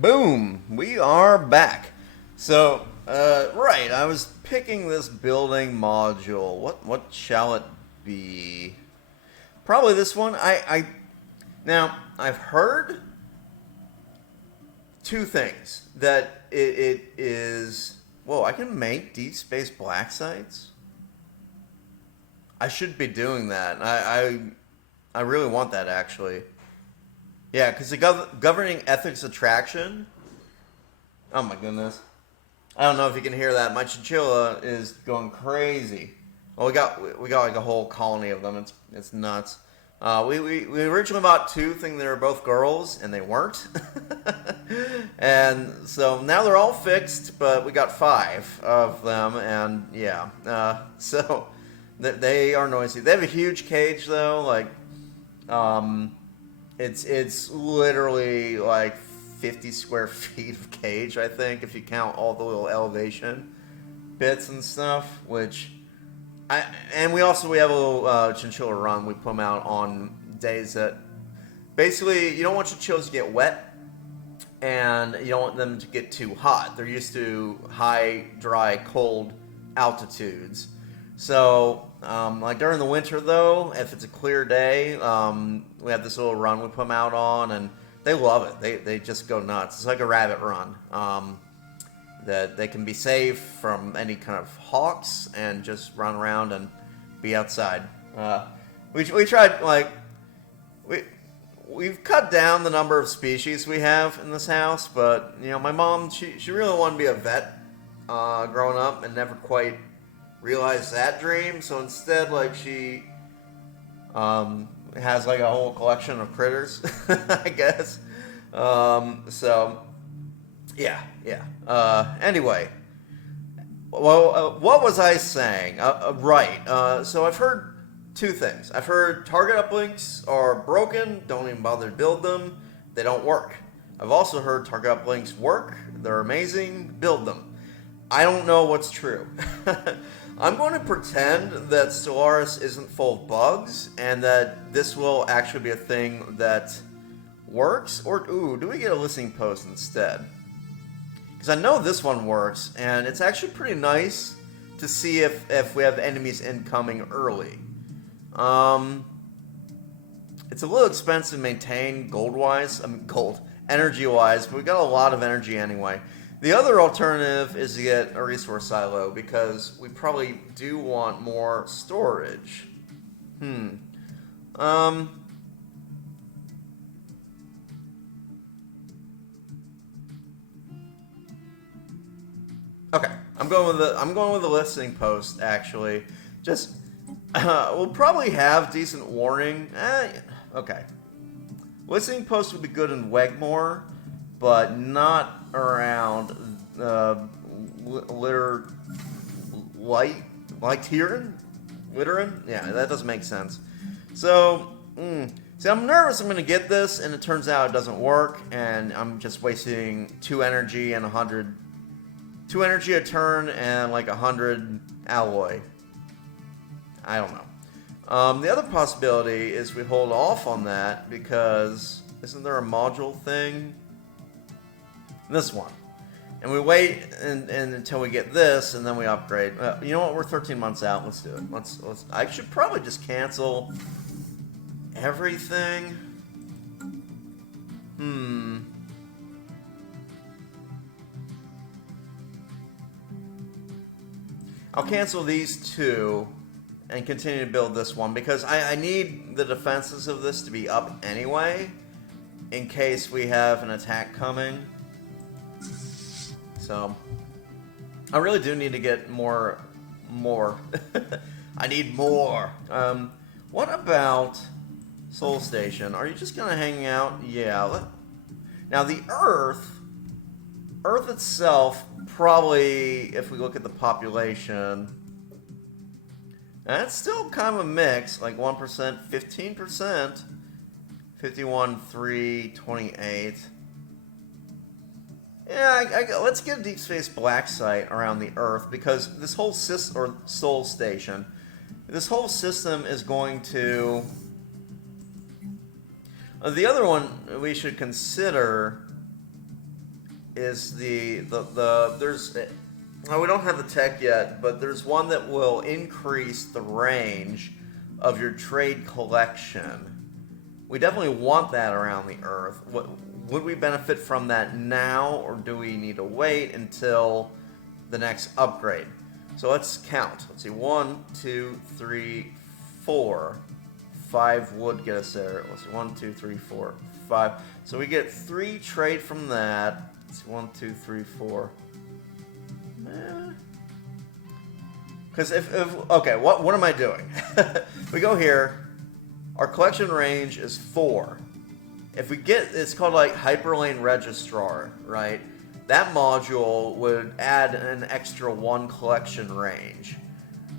Boom! We are back. So, right, I was picking this building module. What shall it be? Probably this one. Now I've heard two things that it is. Whoa! I can make deep space black sites. I should be doing that. I really want that actually. Yeah, because the governing ethics attraction. Oh my goodness! I don't know if you can hear that. My chinchilla is going crazy. Well, we got like a whole colony of them. It's nuts. We originally bought two, thinking they were both girls, and they weren't. And so now they're all fixed, but we got 5 of them, and yeah. So they are noisy. They have a huge cage though, like. It's literally like 50 square feet of cage, I think, if you count all the little elevation bits and stuff. And we have a little chinchilla run. We put them out on days that basically you don't want chinchillas to get wet, and you don't want them to get too hot. They're used to high, dry, cold altitudes. So, like during the winter, though, if it's a clear day, we have this little run we put them out on, and they love it. They just go nuts. It's like a rabbit run. That they can be safe from any kind of hawks and just run around and be outside. We tried, like, we've cut down the number of species we have in this house, but, you know, my mom, she really wanted to be a vet growing up and never quite realized that dream, so instead, like, she has like a whole collection of critters, I guess. So yeah. Anyway, well, what was I saying? Right. So I've heard two things. I've heard target uplinks are broken. Don't even bother to build them. They don't work. I've also heard target uplinks work. They're amazing. Build them. I don't know what's true. I'm going to pretend that Stellaris isn't full of bugs and that this will actually be a thing that works. Or, ooh, do we get a listening post instead? Because I know this one works, and it's actually pretty nice to see if we have enemies incoming early. It's a little expensive to maintain gold-wise. Energy-wise, but we got a lot of energy anyway. The other alternative is to get a resource silo, because we probably do want more storage. Okay, I'm going with the listening post actually. Just we'll probably have decent warning. Okay. Listening post would be good in Wegmore, but not around Litterin? Yeah, that doesn't make sense. So, see, I'm nervous I'm going to get this, and it turns out it doesn't work, and I'm just wasting 2 energy and 100... 2 energy a turn and like 100 alloy. I don't know. The other possibility is we hold off on that, because isn't there a module thing? This one. And we wait and until we get this, and then we upgrade. You know what? We're 13 months out. Let's do it. Let's. I should probably just cancel everything. I'll cancel these 2 and continue to build this one, because I need the defenses of this to be up anyway, in case we have an attack coming. So, I really do need to get more. I need more. What about Soul Station? Are you just gonna hang out? Yeah. Now the Earth itself, probably, if we look at the population, that's still kind of a mix, like 1%, 15%, 51, 3, 28. Yeah, let's get a deep space black site around the Earth, because this whole Soul Station, this whole system is going to... The other one we should consider is there's we don't have the tech yet, but there's one that will increase the range of your trade collection. We definitely want that around the Earth. Would we benefit from that now, or do we need to wait until the next upgrade? So let's count. Let's see, 1, 2, 3, 4. 5 would get us there. Let's see, 1, 2, 3, 4, 5. So we get 3 trade from that. Let's see, 1, 2, 3, 4. Because okay, what am I doing? We go here. Our collection range is 4. If we get, it's called like Hyperlane Registrar, right? That module would add an extra 1 collection range.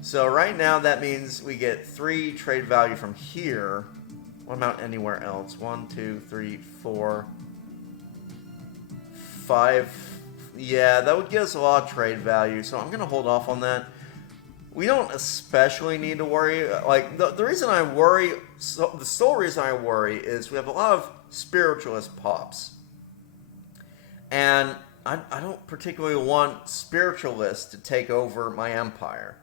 So right now that means we get 3 trade value from here. What about anywhere else? 1, 2, 3, 4, 5. Yeah, that would give us a lot of trade value, so I'm going to hold off on that. We don't especially need to worry. Like, the reason I worry, the sole reason I worry is we have a lot of spiritualist pops. And I don't particularly want spiritualists to take over my empire.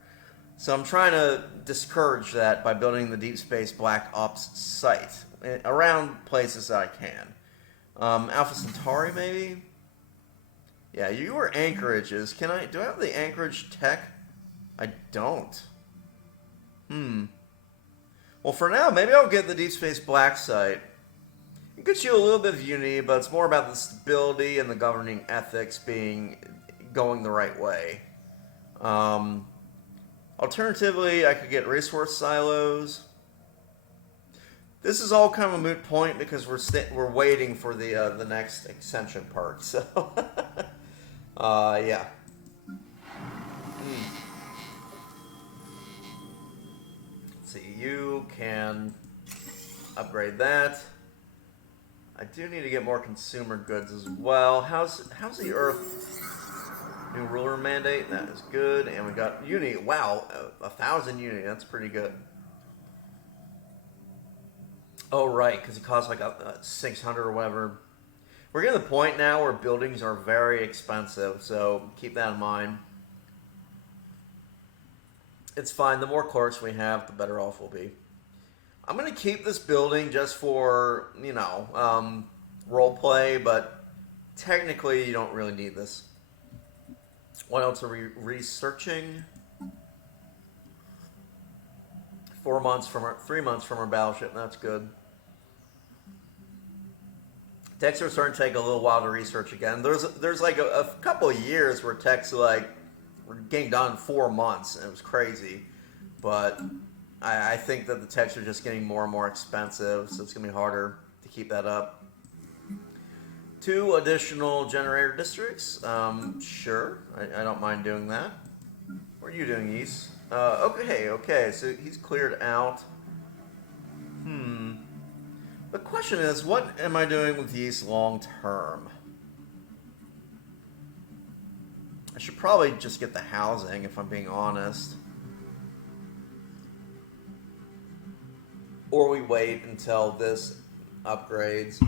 So I'm trying to discourage that by building the Deep Space Black Ops site around places that I can. Alpha Centauri, maybe? Yeah, you were Anchorages. Do I have the Anchorage tech? I don't. Well, for now, maybe I'll get the Deep Space Black site. It gets you a little bit of unity, but it's more about the stability and the governing ethics going the right way. Alternatively, I could get resource silos. This is all kind of a moot point because we're waiting for the next extension part. So, yeah. Let's see, you can upgrade that. I do need to get more consumer goods as well. How's the Earth? New ruler mandate, that is good. And we got UNE. Wow, 1,000 UNE, that's pretty good. Oh, right, because it costs like 600 or whatever. We're getting to the point now where buildings are very expensive, so keep that in mind. It's fine. The more clerks we have, the better off we'll be. I'm going to keep this building just for, role play, but technically you don't really need this. What else are we researching? 3 months from our battleship. That's good. Techs are starting to take a little while to research again. There's like a couple of years where techs were getting done in 4 months, and it was crazy. But I think that the techs are just getting more and more expensive, so it's gonna be harder to keep that up. 2 additional generator districts. Sure, I don't mind doing that. What are you doing, East? Okay, so he's cleared out. The question is, what am I doing with Yeast long term? I should probably just get the housing, if I'm being honest. Or we wait until this upgrades.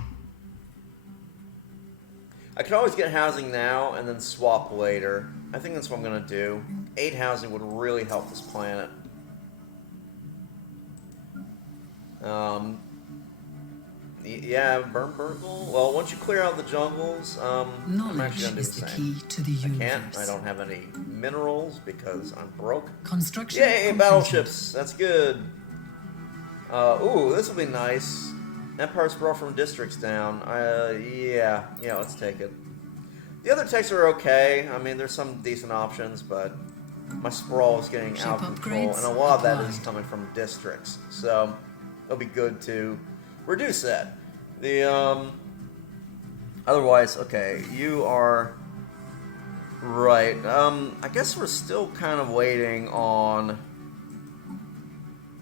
I could always get housing now and then swap later. I think that's what I'm going to do. 8 housing would really help this planet. Yeah, Burnburgle. Well, once you clear out the jungles, I'm actually going to do the same. Key to the universe. I don't have any minerals because I'm broke. Construction. Yay, completed. battleships! That's good. Ooh, this will be nice. Empire sprawl from districts down. Yeah, let's take it. The other techs are okay. I mean, there's some decent options, but my sprawl is getting out of control, and a lot of that is coming from districts. So it'll be good to reduce that. Otherwise, okay, you are right. I guess we're still kind of waiting on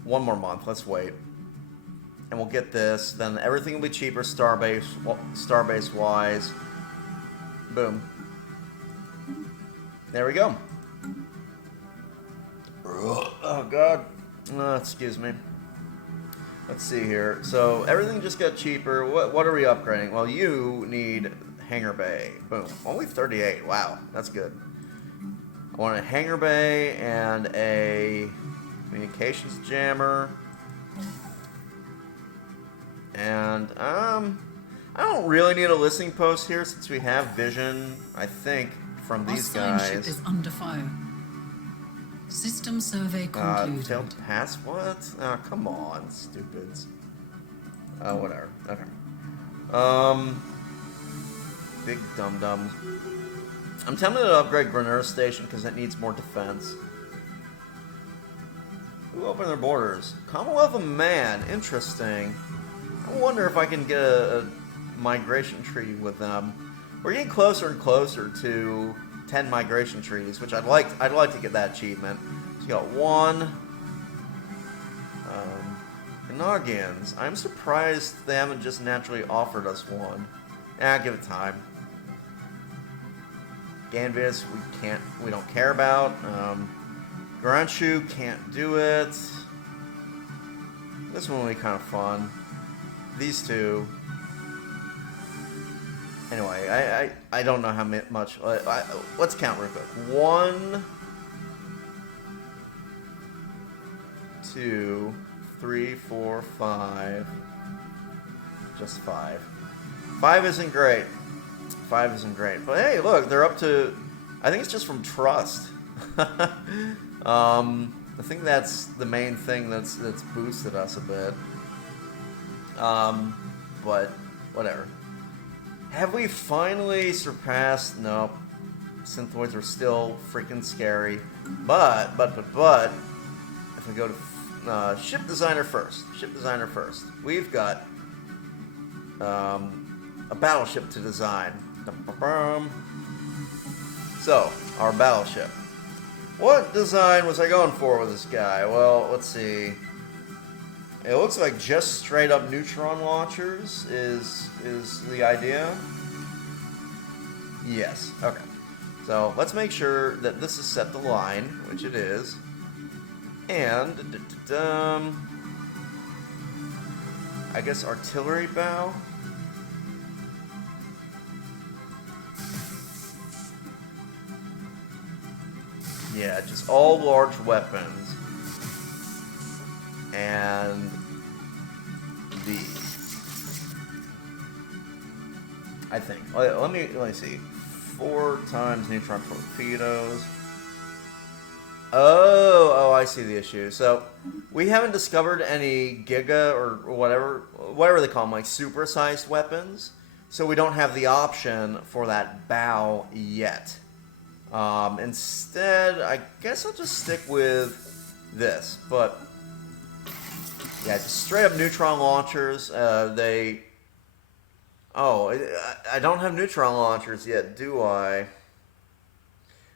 1 more month. Let's wait. And we'll get this. Then everything will be cheaper starbase wise. Boom. There we go. Oh god. Excuse me. Let's see here. So everything just got cheaper. What are we upgrading? Well, you need hangar bay. Boom. Only 38. Wow, that's good. I want a hangar bay and a communications jammer. And, I don't really need a listening post here since we have vision, I think, from these guys. Our sign ship is under fire. System survey concluded. Failed to pass? What? Oh, come on, stupids. Oh, whatever. Okay. Big dum-dum. I'm tempted to upgrade Greneur Station because it needs more defense. Who opened their borders? Commonwealth of Man. Interesting. I wonder if I can get a migration treaty with them. We're getting closer and closer to 10 migration treaties, which I'd like to get that achievement. So you got one. Noggins. I'm surprised they haven't just naturally offered us one. Give it time. Ganvis, we don't care about. Garanshu can't do it. This one will be kind of fun. These two. Anyway, I don't know how much. Let's count real quick. 1, 2, 3, 4, 5. Just 5. 5 isn't great. 5 isn't great. But hey, look, they're up to. I think it's just from trust. I think that's the main thing that's boosted us a bit. But whatever. Have we finally surpassed? Nope. Synthoids are still freaking scary. But if we go to ship designer first. Ship designer first. We've got a battleship to design. So, our battleship. What design was I going for with this guy? Well, let's see. It looks like just straight up neutron launchers is the idea. Yes. Okay. So let's make sure that this is set to line, which it is. And I guess artillery bow. Yeah, just all large weapons. And these. I think. Let me see. 4 times neutron torpedoes. Oh, I see the issue. So we haven't discovered any giga or whatever they call them, like super-sized weapons. So we don't have the option for that bow yet. Instead, I guess I'll just stick with this. But yeah, just straight up neutron launchers. I don't have neutron launchers yet, do I?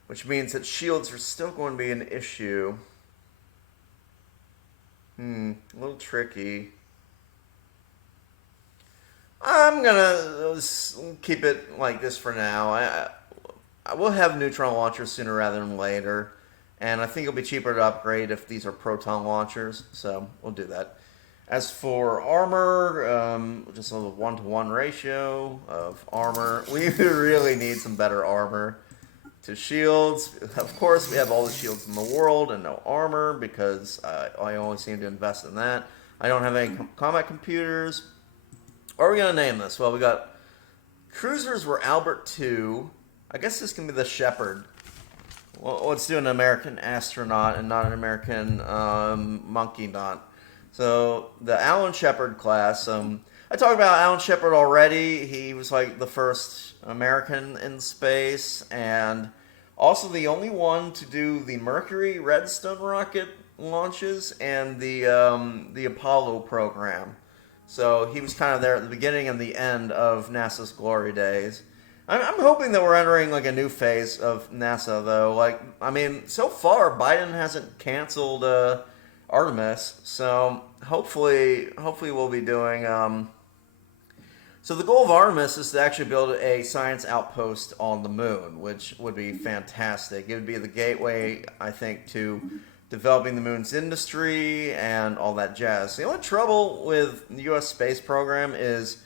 Which means that shields are still going to be an issue. A little tricky. I'm gonna keep it like this for now. I will have neutron launchers sooner rather than later. And I think it'll be cheaper to upgrade if these are proton launchers. So we'll do that. As for armor, just a 1-to-1 ratio of armor. We really need some better armor. To shields, of course, we have all the shields in the world and no armor because I only seem to invest in that. I don't have any combat computers. What are we going to name this? Well, we got cruisers were Albert II. I guess this can be the Shepherd. Well, let's do an American astronaut and not an American monkey knot. So the Alan Shepard class. I talked about Alan Shepard already. He was like the first American in space and also the only one to do the Mercury Redstone rocket launches and the Apollo program. So he was kind of there at the beginning and the end of NASA's glory days. I'm hoping that we're entering like a new phase of NASA though. Like, I mean, so far Biden hasn't canceled Artemis, so hopefully we'll be doing. So the goal of Artemis is to actually build a science outpost on the moon, which would be fantastic. It would be the gateway, I think, to developing the moon's industry and all that jazz. The only trouble with the U.S. space program is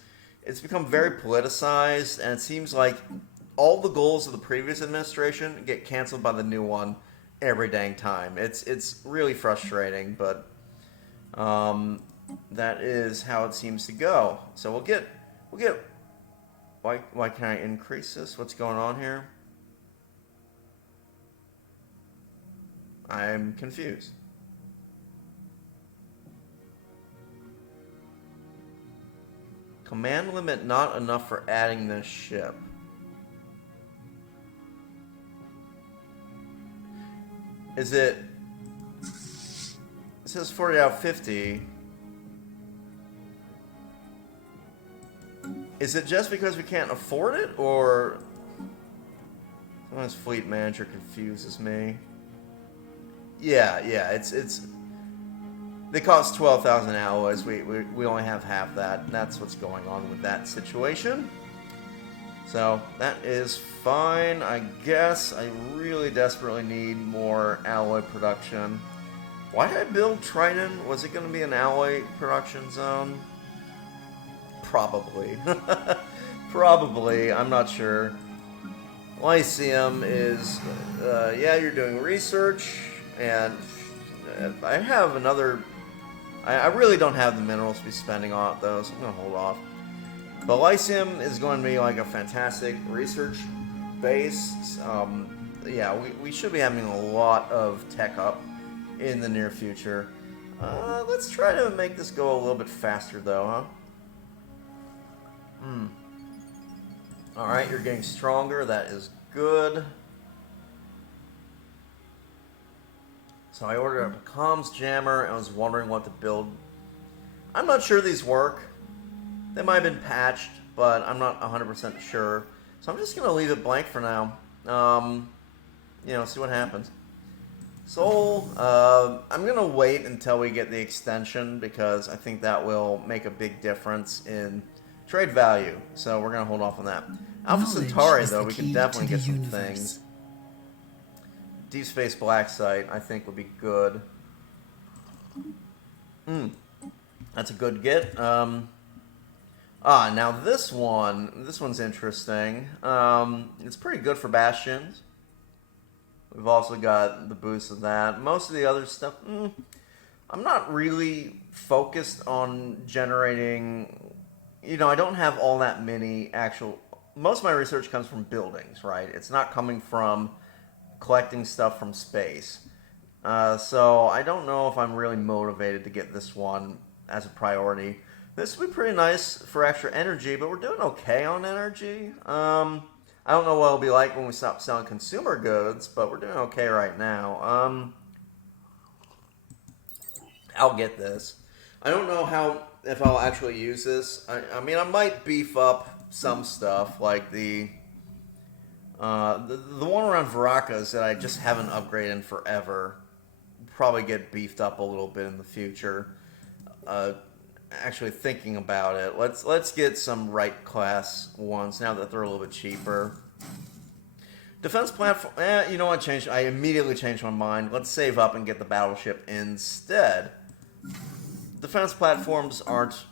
it's become very politicized, and it seems like all the goals of the previous administration get canceled by the new one every dang time. It's really frustrating, but that is how it seems to go. So we'll get. Why can I increase this? What's going on here? I'm confused. Command limit not enough for adding this ship. Is it... It says 40 out of 50. Is it just because we can't afford it, or... Sometimes fleet manager confuses me. Yeah, it's... They cost 12,000 alloys. We only have half that. And that's what's going on with that situation. So, that is fine, I guess. I really desperately need more alloy production. Why did I build Triton? Was it going to be an alloy production zone? Probably. Probably, I'm not sure. Lyceum is... yeah, you're doing research, and I have another... I really don't have the minerals to be spending on it, though, so I'm going to hold off. But Lyceum is going to be like a fantastic research base. Yeah, we should be having a lot of tech up in the near future. Let's try to make this go a little bit faster, though, huh? Alright, you're getting stronger. That is good. So I ordered a comms jammer and I was wondering what to build. I'm not sure these work. They might have been patched, but I'm not 100% sure. So I'm just going to leave it blank for now. You know, see what happens. Soul, I'm going to wait until we get the extension because I think that will make a big difference in trade value. So we're going to hold off on that. Alpha Centauri, though, we can definitely get some things. Deep Space Black Site, I think, would be good. That's a good get. Now this one's interesting. It's pretty good for Bastions. We've also got the boost of that. Most of the other stuff, I'm not really focused on generating, you know, I don't have all that many actual, most of my research comes from buildings, right? It's not coming from collecting stuff from space. So I don't know if I'm really motivated to get this one as a priority. This would be pretty nice for extra energy, but we're doing okay on energy. I don't know what it'll be like when we stop selling consumer goods, but we're doing okay right now. I'll get this. I don't know if I'll actually use this. I mean, I might beef up some stuff, like the one around Verakas that I just haven't upgraded in forever. Probably get beefed up a little bit in the future. Actually thinking about it, let's get some right class ones now that they're a little bit cheaper. Defense platform, you know what, I immediately changed my mind. Let's save up and get the battleship instead. Defense platforms aren't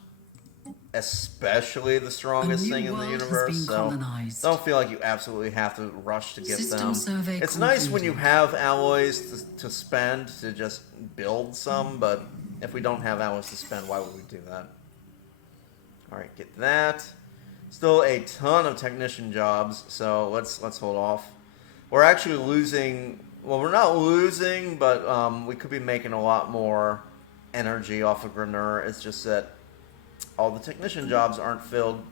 especially the strongest thing in the universe, so don't feel like you absolutely have to rush to get them. It's nice when you have alloys to spend to just build some, but if we don't have alloys to spend, why would we do that? Alright, get that. Still a ton of technician jobs, so let's hold off. We're actually losing, well, we're not losing, but we could be making a lot more energy off of Granur. It's just that all the technician jobs aren't filled.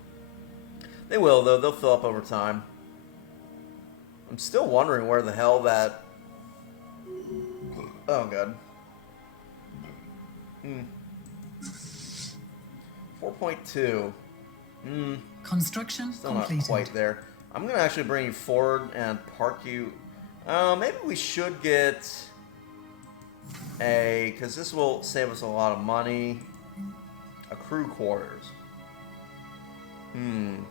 They will, though. They'll fill up over time. I'm still wondering where the hell that... Oh, God. 4.2. Construction Still completed. not quite there. I'm going to actually bring you forward and park you... maybe we should get a... Because this will save us a lot of money. A crew quarters. And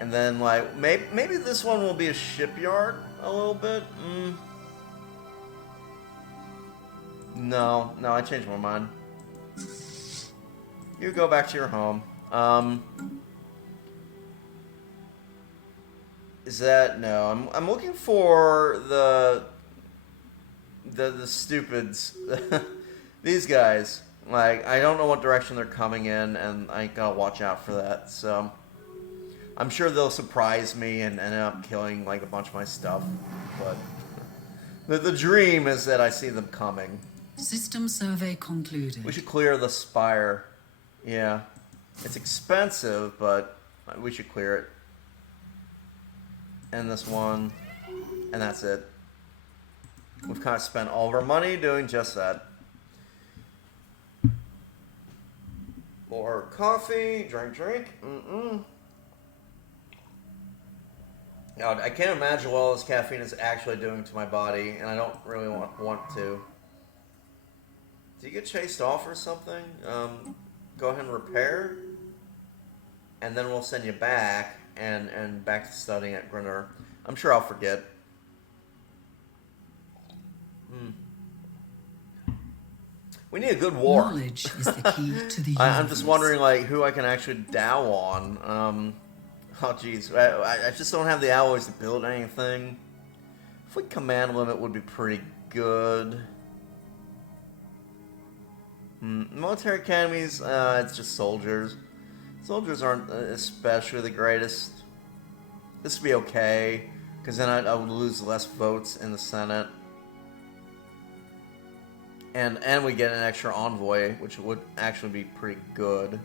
then, like, maybe this one will be a shipyard a little bit. No, I changed my mind. You go back to your home. Is that no? I'm looking for the stupids. These guys. Like, I don't know what direction they're coming in, and I gotta watch out for that. So I'm sure they'll surprise me and end up killing like a bunch of my stuff. But the dream is that I see them coming. System survey concluded. We should clear the spire. Yeah. It's expensive, but we should clear it. And this one. And that's it. We've kind of spent all of our money doing just that. More coffee. Drink. God, I can't imagine what all this caffeine is actually doing to my body, and I don't really want to. Do you get chased off or something? Go ahead and repair, and then we'll send you back and back to studying at Grinner. I'm sure I'll forget. We need a good war. Knowledge is the key to the universe. I'm just wondering, like, who I can actually dow on. Oh, jeez. I just don't have the alloys to build anything. Fleet command limit would be pretty good. Military academies, it's just soldiers. Soldiers aren't especially the greatest. This would be okay, because then I would lose less votes in the Senate. And we get an extra envoy, which would actually be pretty good.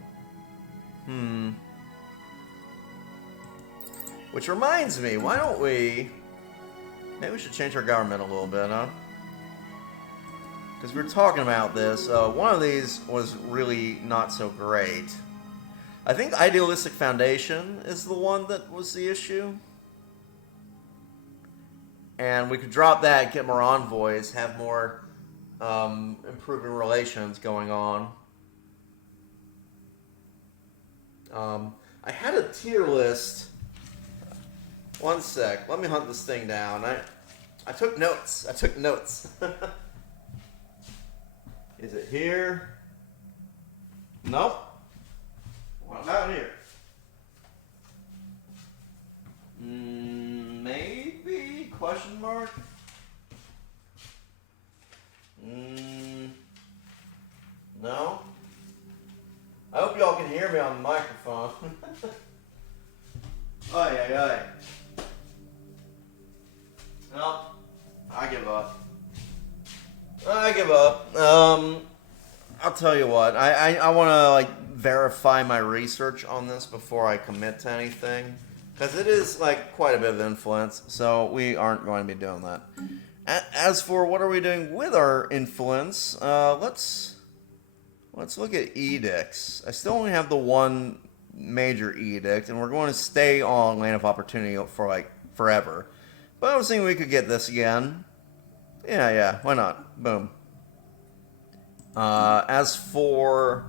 Which reminds me, why don't we... Maybe we should change our government a little bit, huh? Because we were talking about this. One of these was really not so great. I think Idealistic Foundation is the one that was the issue. And we could drop that, get more envoys, have more improving relations going on. I had a tier list. One sec. Let me hunt this thing down. I took notes. Is it here? Nope. What about here? Maybe? Question mark? No? I hope y'all can hear me on the microphone. Aye. Nope. I give up. I'll tell you what. I want to like verify my research on this before I commit to anything, because it is like quite a bit of influence. So we aren't going to be doing that. As for what are we doing with our influence, let's look at edicts. I still only have the one major edict, and we're going to stay on Land of Opportunity for like forever. But I was thinking we could get this again. Yeah, why not? Boom. As for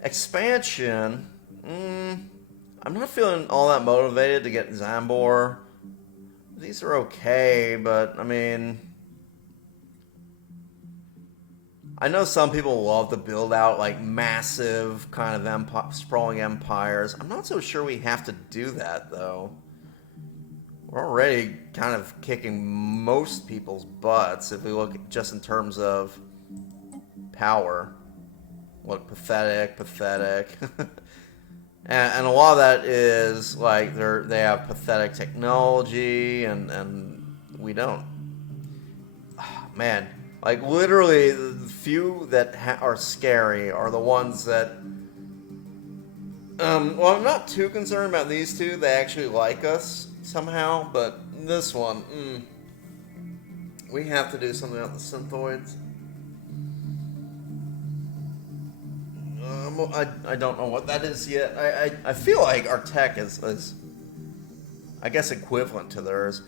expansion, I'm not feeling all that motivated to get Zambor. These are okay, but I mean, I know some people love to build out like massive kind of sprawling empires. I'm not so sure we have to do that though. We're already kind of kicking most people's butts if we look just in terms of power. What pathetic. And a lot of that is like they have pathetic technology and we don't. Oh, man, like literally the few that are scary are the ones that. Well, I'm not too concerned about these two. They actually like us somehow, but this one, we have to do something about the synthoids. I don't know what that is yet. I feel like our tech is, I guess, equivalent to theirs.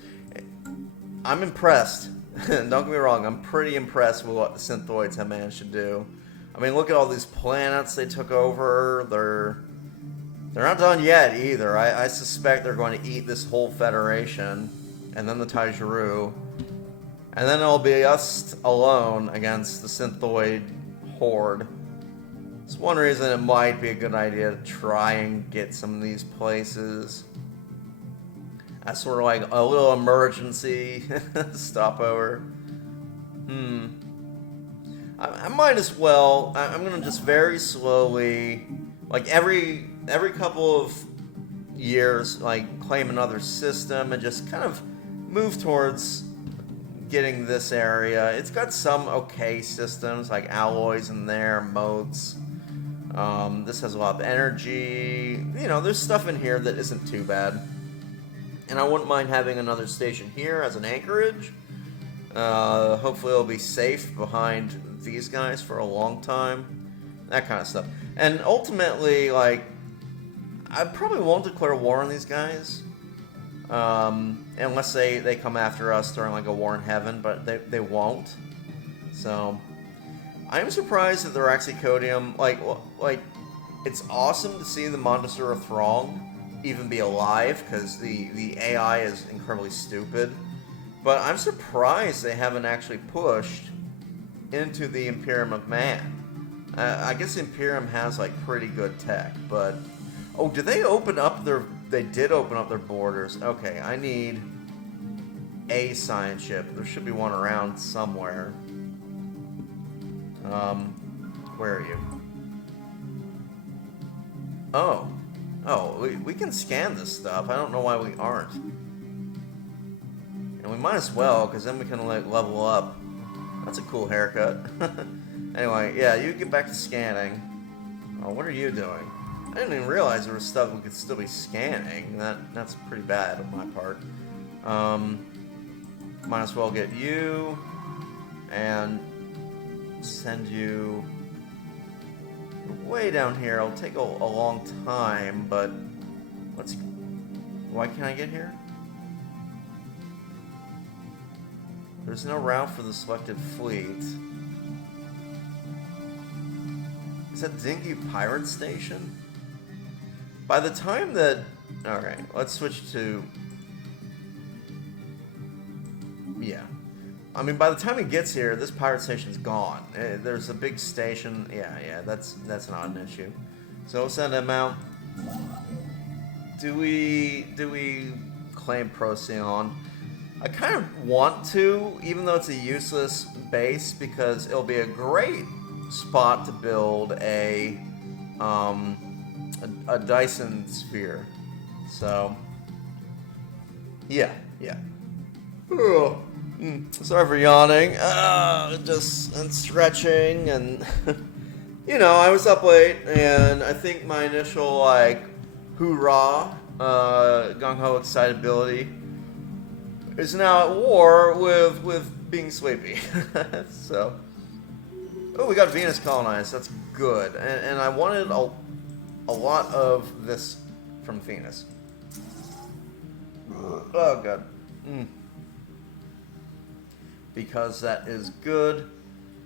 I'm impressed. Don't get me wrong, I'm pretty impressed with what the synthoids have managed to do. I mean, look at all these planets they took over. They're not done yet either. I suspect they're going to eat this whole Federation, and then the Taijuru, and then it'll be us alone against the Synthoid horde. It's one reason it might be a good idea to try and get some of these places. That's sort of like a little emergency stopover. I might as well. I'm gonna just very slowly, like every couple of years, like claim another system and just kind of move towards getting this area. It's got some okay systems like alloys in there, motes. This has a lot of energy. You know, there's stuff in here that isn't too bad. And I wouldn't mind having another station here as an anchorage. Hopefully it'll be safe behind these guys for a long time. That kind of stuff. And ultimately, like, I probably won't declare war on these guys. Unless they come after us during like a war in heaven, but they won't. So I'm surprised that they're actually codium. Like it's awesome to see the Mondosura Throng even be alive, because the AI is incredibly stupid. But I'm surprised they haven't actually pushed into the Imperium of Man. I guess the Imperium has like pretty good tech, but oh, did they open up their? They did open up their borders. Okay, I need a science ship. There should be one around somewhere. Where are you? Oh, we can scan this stuff. I don't know why we aren't. And we might as well, because then we can like level up. That's a cool haircut. Anyway, yeah, you get back to scanning. Oh, what are you doing? I didn't even realize there was stuff we could still be scanning. That's pretty bad on my part. Might as well get you and send you way down here. It'll take a long time, but let's. Why can't I get here? There's no route for the selected fleet. Is that Dingy Pirate Station? By the time that... Alright, let's switch to... Yeah. I mean, by the time he gets here, this pirate station's gone. There's a big station. Yeah, that's not an issue. So we'll send him out. Do we claim Procyon? I kind of want to, even though it's a useless base, because it'll be a great spot to build a Dyson sphere. So, yeah. Oh, sorry for yawning. Just and stretching, and you know, I was up late, and I think my initial like hoorah, gung ho excitability is now at war with being sleepy. So, oh, we got Venus colonized. That's good, and I wanted a lot of this from Venus. Oh god. Because that is good.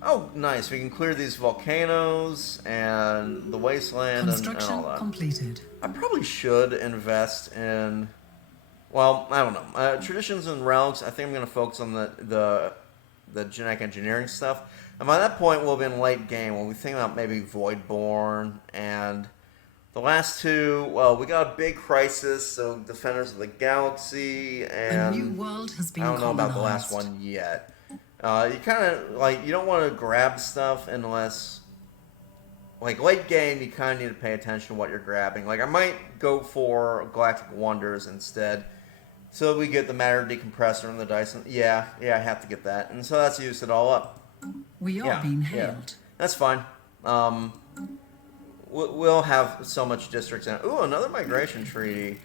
Oh, nice. We can clear these volcanoes and the wasteland and all that. Completed. I probably should invest in... Well, I don't know. Traditions and relics, I think I'm going to focus on the genetic engineering stuff. And by that point, we'll be in late game. We'll be thinking about maybe Voidborn and... The last two, well, we got a big crisis, so Defenders of the Galaxy, and... A new world has been I don't know about the colonized. last one yet. You kind of, like, you don't want to grab stuff unless... Like, late game, you kind of need to pay attention to what you're grabbing. Like, I might go for Galactic Wonders instead, so we get the Matter Decompressor and the Dyson. Yeah, I have to get that. And so that's used it all up. We are being hailed. Yeah. That's fine. We'll have so much districts in it. Ooh, another migration treaty.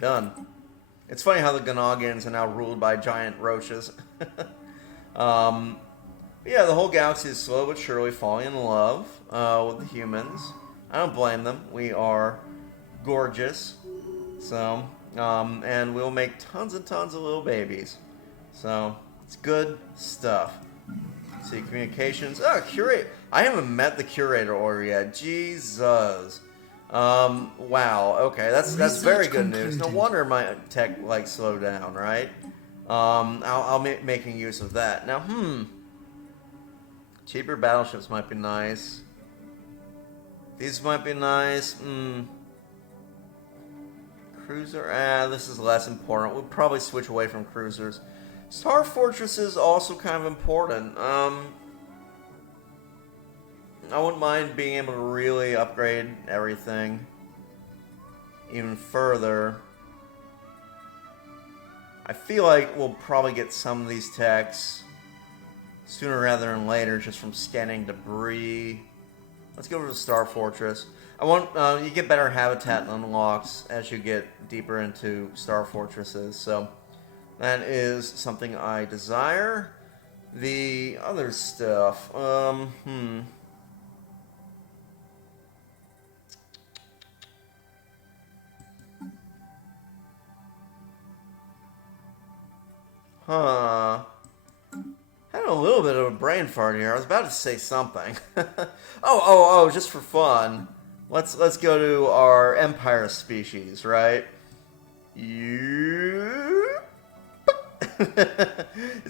Done. It's funny how the Ganogans are now ruled by giant roaches. Yeah, the whole galaxy is slow but surely falling in love with the humans. I don't blame them. We are gorgeous. So, and we'll make tons and tons of little babies. So, it's good stuff. See, communications. Oh, curate. I haven't met the curator order yet. Jesus. Wow. Okay, that's very good news. No wonder my tech like slowed down, right? I'll be making use of that. Now, cheaper battleships might be nice. These might be nice. Cruiser, this is less important. We'll probably switch away from cruisers. Star Fortress is also kind of important. I wouldn't mind being able to really upgrade everything even further. I feel like we'll probably get some of these techs sooner rather than later just from scanning debris. Let's go over to Star Fortress. I want you get better habitat unlocks as you get deeper into Star Fortresses, so that is something I desire. The other stuff, Had a little bit of a brain fart here. I was about to say something. oh, just for fun. Let's go to our Empire species, right? It's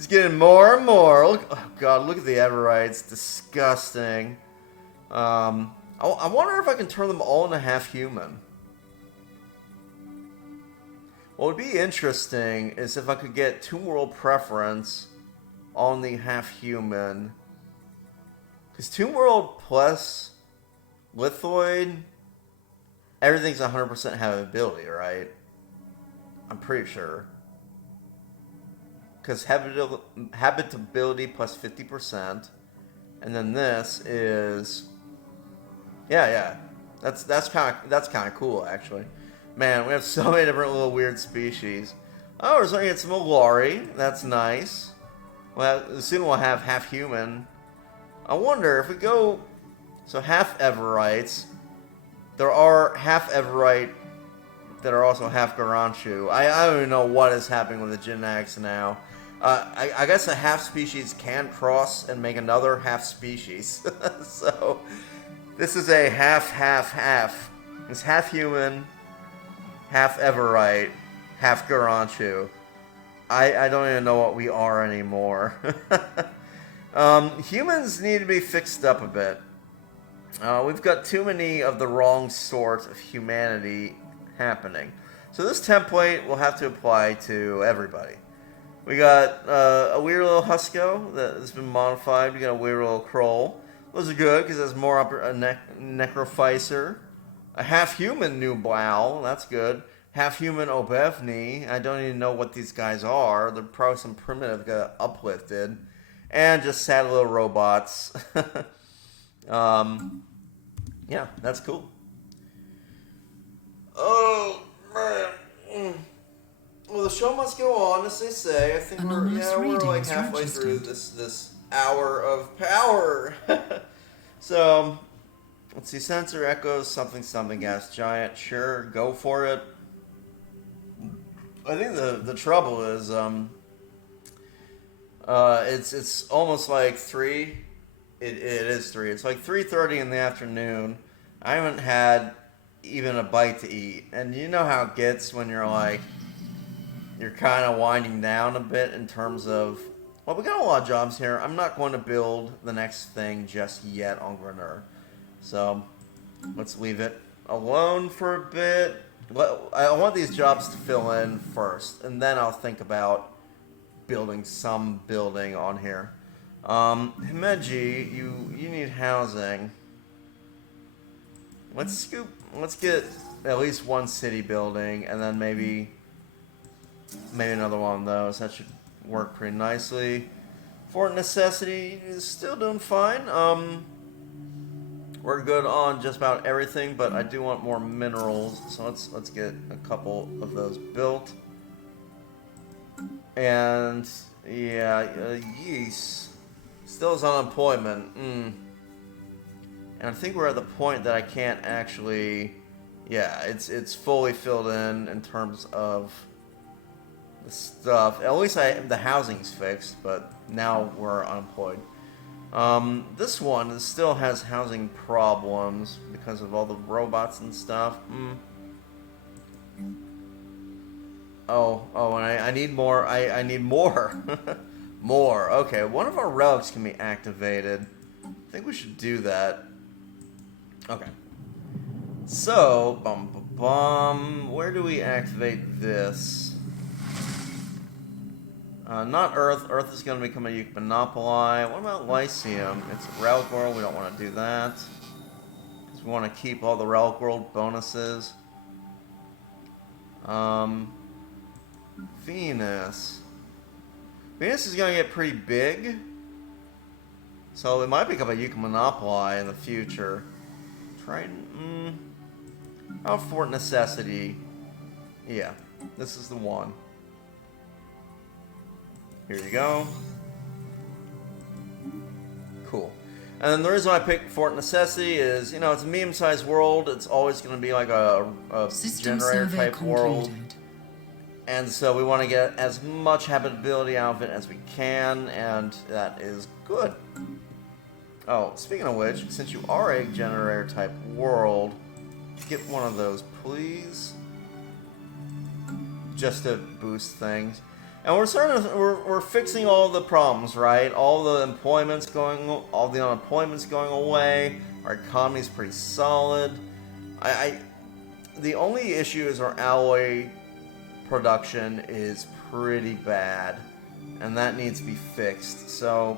getting more and more. Oh god, look at the Everite. Disgusting. I wonder if I can turn them all into half-human. What would be interesting is if I could get Tomb World preference on the half-human. Because Tomb World plus Lithoid, everything's 100% habitability, right? I'm pretty sure. Because habitability plus 50%. And then this is... Yeah. That's kind of cool, actually. Man, we have so many different little weird species. Oh, we're starting to get some Olari. That's nice. Well, soon we'll have half-human. I wonder if we go... So half Everites. There are half Everite that are also half Garanchu. I don't even know what is happening with the genetics now. I guess a half species can cross and make another half species. So this is a half. It's half human, half Everite, half Garanchu. I don't even know what we are anymore. Humans need to be fixed up a bit. We've got too many of the wrong sort of humanity happening. So this template will have to apply to everybody. We got a weird little Husko that has been modified. We got a weird little Kroll. Those are good because there's more Necrophycer. A half-human Nublau. That's good. Half-human Obevni. I don't even know what these guys are. They're probably some primitive got uplifted. And just sad little robots. Yeah, that's cool. Oh, man. Well, the show must go on, as they say. I think we're like halfway through this hour of power. So, let's see. Sensor echoes something gas giant. Sure, go for it. I think the trouble is it's almost like 3. It is 3. It's like 3:30 in the afternoon. I haven't had even a bite to eat, and you know how it gets when you're like, you're kind of winding down a bit in terms of, well, we got a lot of jobs here. I'm not going to build the next thing just yet on Grenur. So let's leave it alone for a bit. I want these jobs to fill in first, and then I'll think about building some building on here. Himeji, you need housing. Let's get at least one city building, and then maybe another one of those. That should work pretty nicely. Fort Necessity is still doing fine. We're good on just about everything, but I do want more minerals, so let's get a couple of those built. And yeah, Yeast still is unemployment. And I think we're at the point that I can't actually. Yeah, it's fully filled in terms of the stuff. At least the housing's fixed, but now we're unemployed. This one still has housing problems because of all the robots and stuff. Oh, and I need more. I need more. More. Okay, one of our relics can be activated. I think we should do that. Okay. So, where do we activate this? Not Earth. Earth is going to become a UNE monopoly. What about Lyceum? It's a relic world. We don't want to do that. Because we want to keep all the relic world bonuses. Venus. Venus is going to get pretty big. So it might become a UNE monopoly in the future. Triton. Oh, Fort Necessity. Yeah, this is the one. Here you go. Cool. And then the reason I picked Fort Necessity is, you know, it's a medium-sized world. It's always going to be like a generator-type world. And so we want to get as much habitability out of it as we can, and that is good. Oh, speaking of which, since you are a generator-type world, get one of those, please. Just to boost things. And we're fixing all the problems, right? All the all the unemployment's going away. Our economy's pretty solid. The only issue is our alloy production is pretty bad, and that needs to be fixed. So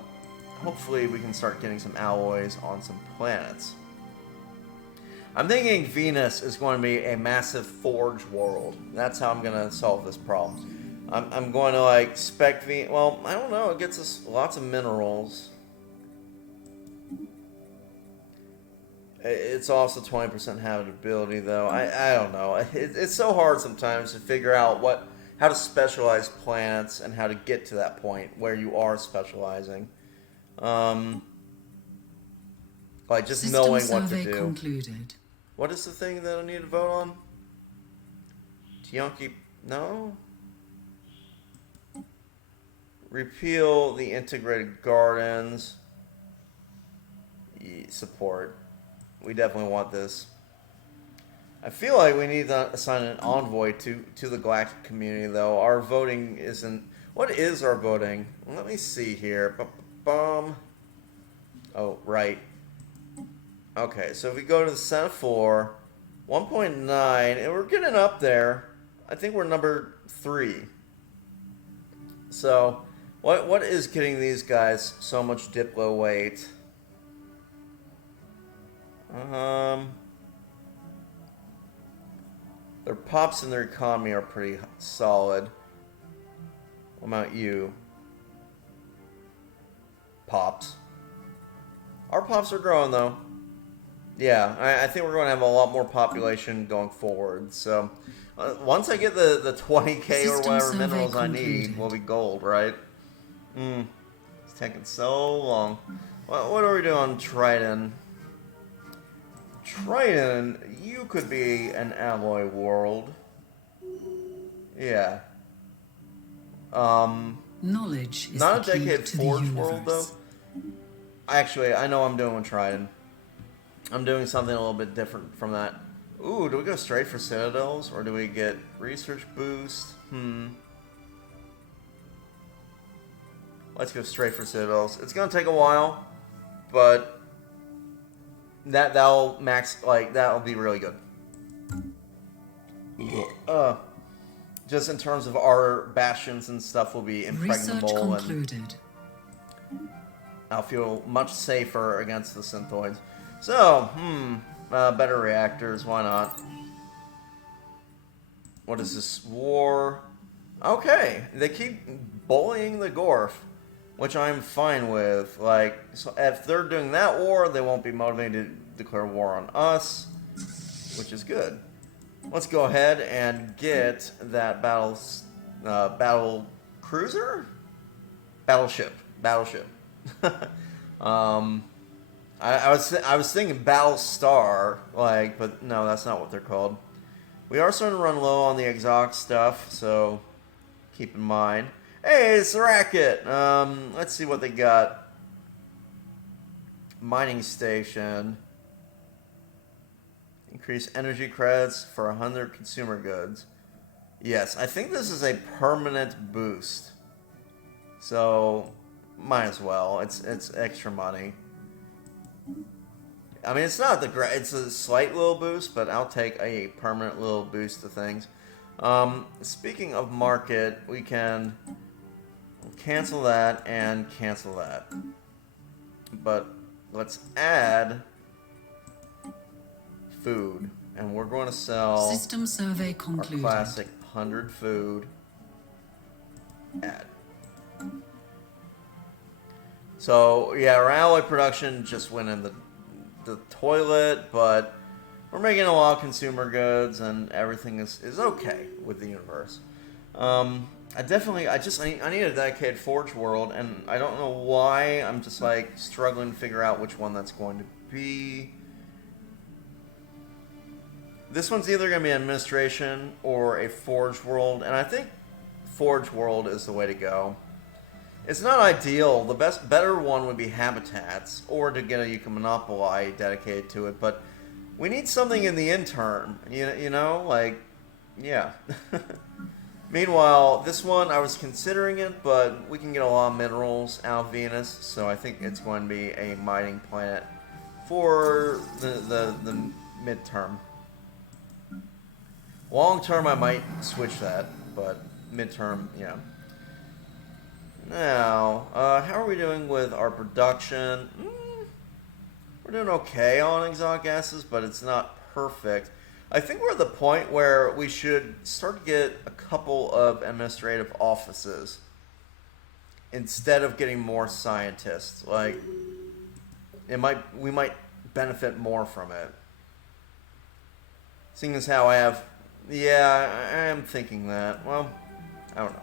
hopefully we can start getting some alloys on some planets. I'm thinking Venus is going to be a massive forge world. That's how I'm going to solve this problem. I'm going to like spec well, I don't know, it gets us lots of minerals. It's also 20% habitability though. I don't know. It's so hard sometimes to figure out how to specialize planets and how to get to that point where you are specializing. Like just System knowing what to do. Concluded. What is the thing that I need to vote on? Tianki, no? Repeal the integrated gardens. Support. We definitely want this. I feel like we need to assign an envoy to the galactic community, though. Our voting isn't... What is our voting? Let me see here. Oh, right. Okay, so if we go to the Senate 4, 1.9, and we're getting up there. I think we're number 3. So, what is getting these guys so much Diplo weight? Their pops and their economy are pretty solid. What about you? Pops. Our pops are growing though. Yeah, I think we're going to have a lot more population going forward. So, once I get the 20k or whatever minerals I need, we'll be gold, right? It's taking so long. What are we doing on Triton? Triton, you could be an alloy world. Yeah. Knowledge is not the a key decade to the forge universe. world though. Actually, I know I'm doing with Triton. I'm doing something a little bit different from that. Ooh, do we go straight for Citadels or do we get research boost? Let's go straight for Citadels. It's gonna take a while, but that'll be really good. Just in terms of our bastions and stuff will be impregnable. Research concluded. And I'll feel much safer against the synthoids. So, better reactors, why not? What is this? War? Okay, they keep bullying the Gorf, which I'm fine with. Like, so if they're doing that war, they won't be motivated to declare war on us, which is good. Let's go ahead and get that battle cruiser? Battleship. I was thinking Battlestar, but no, that's not what they're called. We are starting to run low on the exotic stuff, so keep in mind. Hey, it's the racket. Let's see what they got. Mining station. Increase energy credits for 100 consumer goods. Yes, I think this is a permanent boost. So, might as well. It's extra money. I mean, it's not the great. It's a slight little boost, but I'll take a permanent little boost to things. Speaking of market, we can cancel that and cancel that. But let's add food, and we're going to sell System survey our concluded. classic 100 food. Add. So yeah, our alloy production just went in the toilet, but we're making a lot of consumer goods, and everything is okay with the universe. I need a dedicated Forge world, and I don't know why. I'm just like struggling to figure out which one that's going to be. This one's either going to be administration or a Forge world, and I think Forge world is the way to go. It's not ideal. The better one would be habitats, or to get a you can monopolize dedicated to it. But we need something in the interim. You know, like, yeah. Meanwhile, this one I was considering it, but we can get a lot of minerals out of Venus, so I think it's going to be a mining planet for the midterm. Long term, I might switch that, but midterm, yeah. Now, how are we doing with our production? We're doing okay on exotic gases, but it's not perfect. I think we're at the point where we should start to get a couple of administrative offices instead of getting more scientists. Like, we might benefit more from it. Seeing as how I have, yeah, I am thinking that. Well, I don't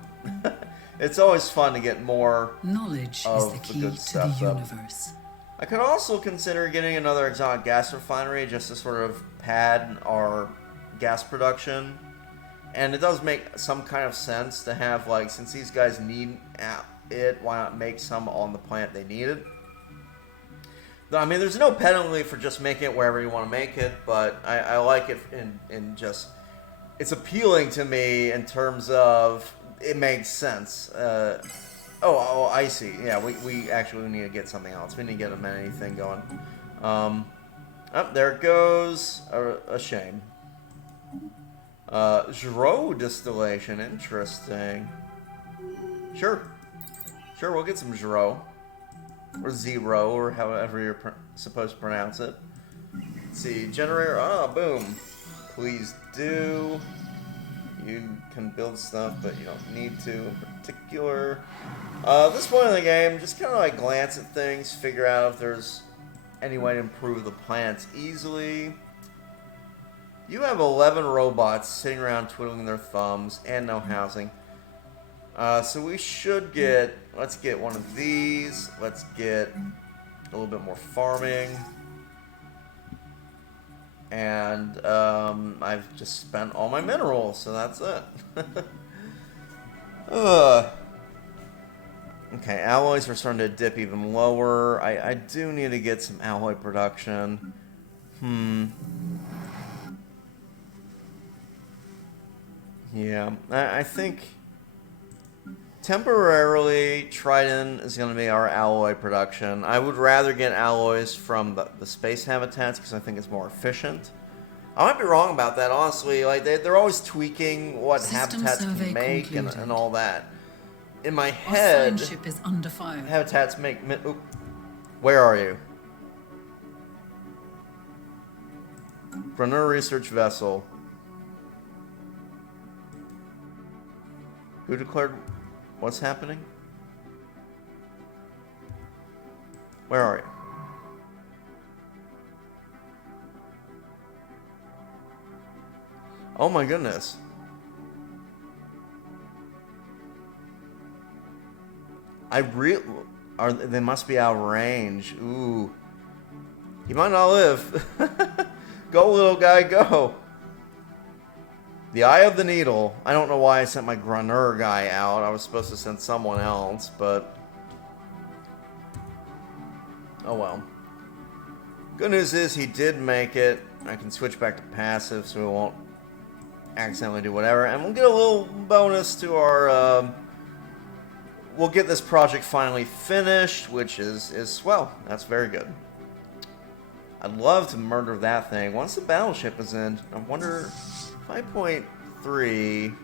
know. It's always fun to get more Knowledge is the key to the universe. I could also consider getting another exotic gas refinery just to sort of pad our gas production. And it does make some kind of sense to have, like, since these guys need it, why not make some on the planet they need it? I mean, there's no penalty for just making it wherever you want to make it, but I like it in just... It's appealing to me in terms of it makes sense. Oh, I see. Yeah, we actually need to get something else. We need to get a amenity thing going. Oh, there it goes. A shame. Giro distillation. Interesting. Sure, we'll get some Giro. Or Zero, or however you're supposed to pronounce it. Let's see. Generator. Ah, boom. Please do. You can build stuff, but you don't need to in particular. This point in the game, just kind of like glance at things, figure out if there's any way to improve the planets easily. You have 11 robots sitting around twiddling their thumbs and no housing. So we should get, let's get one of these. Let's get a little bit more farming. And I've just spent all my minerals, so that's it. Okay, alloys are starting to dip even lower. I do need to get some alloy production. Yeah, I think temporarily Trident is going to be our alloy production. I would rather get alloys from the space habitats because I think it's more efficient. I might be wrong about that, honestly. Like they're always tweaking what System habitats can survey make and concluded. all that. In my Our head, science ship is under fire. habitats make... Oop. Where are you? Granur Research Vessel. Who declared... What's happening? Where are you? Oh my goodness. They must be out of range. Ooh. He might not live. Go, little guy, go. The Eye of the Needle. I don't know why I sent my Grunner guy out. I was supposed to send someone else, but... Oh well. Good news is he did make it. I can switch back to passive so we won't accidentally do whatever. And we'll get a little bonus to our... We'll get this project finally finished, which is swell. That's very good. I'd love to murder that thing. Once the battleship is in, I wonder... 5.3...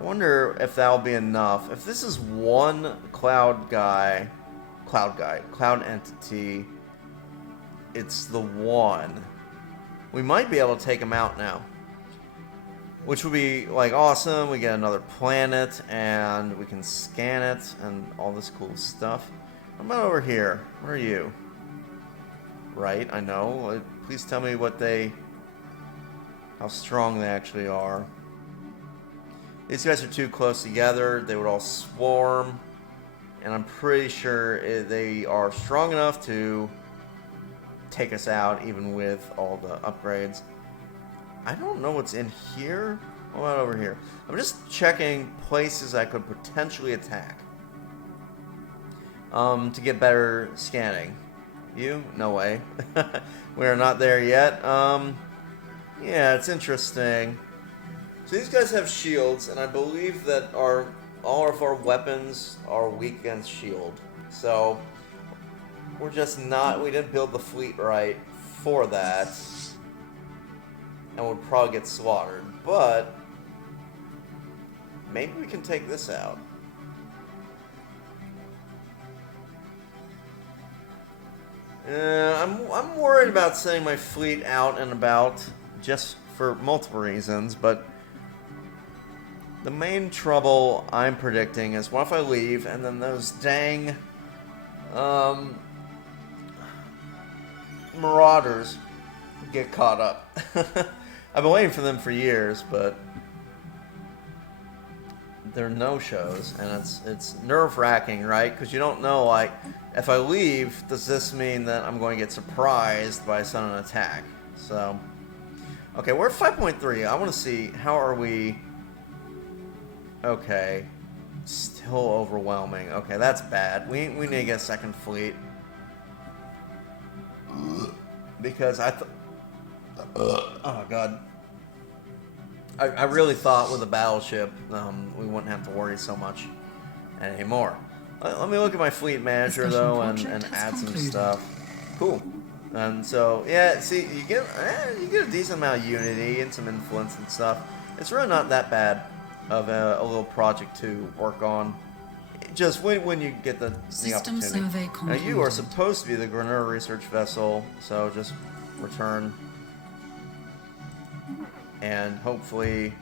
I wonder if that'll be enough. If this is one cloud entity, it's the one. We might be able to take him out now. Which would be, like, awesome. We get another planet, and we can scan it, and all this cool stuff. What about over here? What are you? Right, I know. Please tell me what how strong they actually are. These guys are too close together. They would all swarm. And I'm pretty sure they are strong enough to take us out, even with all the upgrades. I don't know what's in here. What about over here? I'm just checking places I could potentially attack. To get better scanning. You? No way. We're not there yet. Yeah, it's interesting. So these guys have shields, and I believe that all of our weapons are weak against shield. So we're just not. We didn't build the fleet right for that, and would probably get slaughtered. But maybe we can take this out. I'm worried about sending my fleet out and about, just for multiple reasons, but the main trouble I'm predicting is what if I leave and then those dang marauders get caught up. I've been waiting for them for years, but they're no-shows, and it's nerve-wracking, right? Because you don't know, like, if I leave, does this mean that I'm going to get surprised by a sudden attack? So, okay, we're at 5.3. I want to see, how are we... Okay, still overwhelming. Okay, that's bad. We need to get a second fleet. Because oh, God. I really thought with a battleship, we wouldn't have to worry so much anymore. Let me look at my fleet manager, though, and add some stuff. Cool. And so, yeah, see, you get a decent amount of unity and some influence and stuff. It's really not that bad of a little project to work on. Just when you get the opportunity. Now, you are supposed to be the Granura research vessel, so just return. And hopefully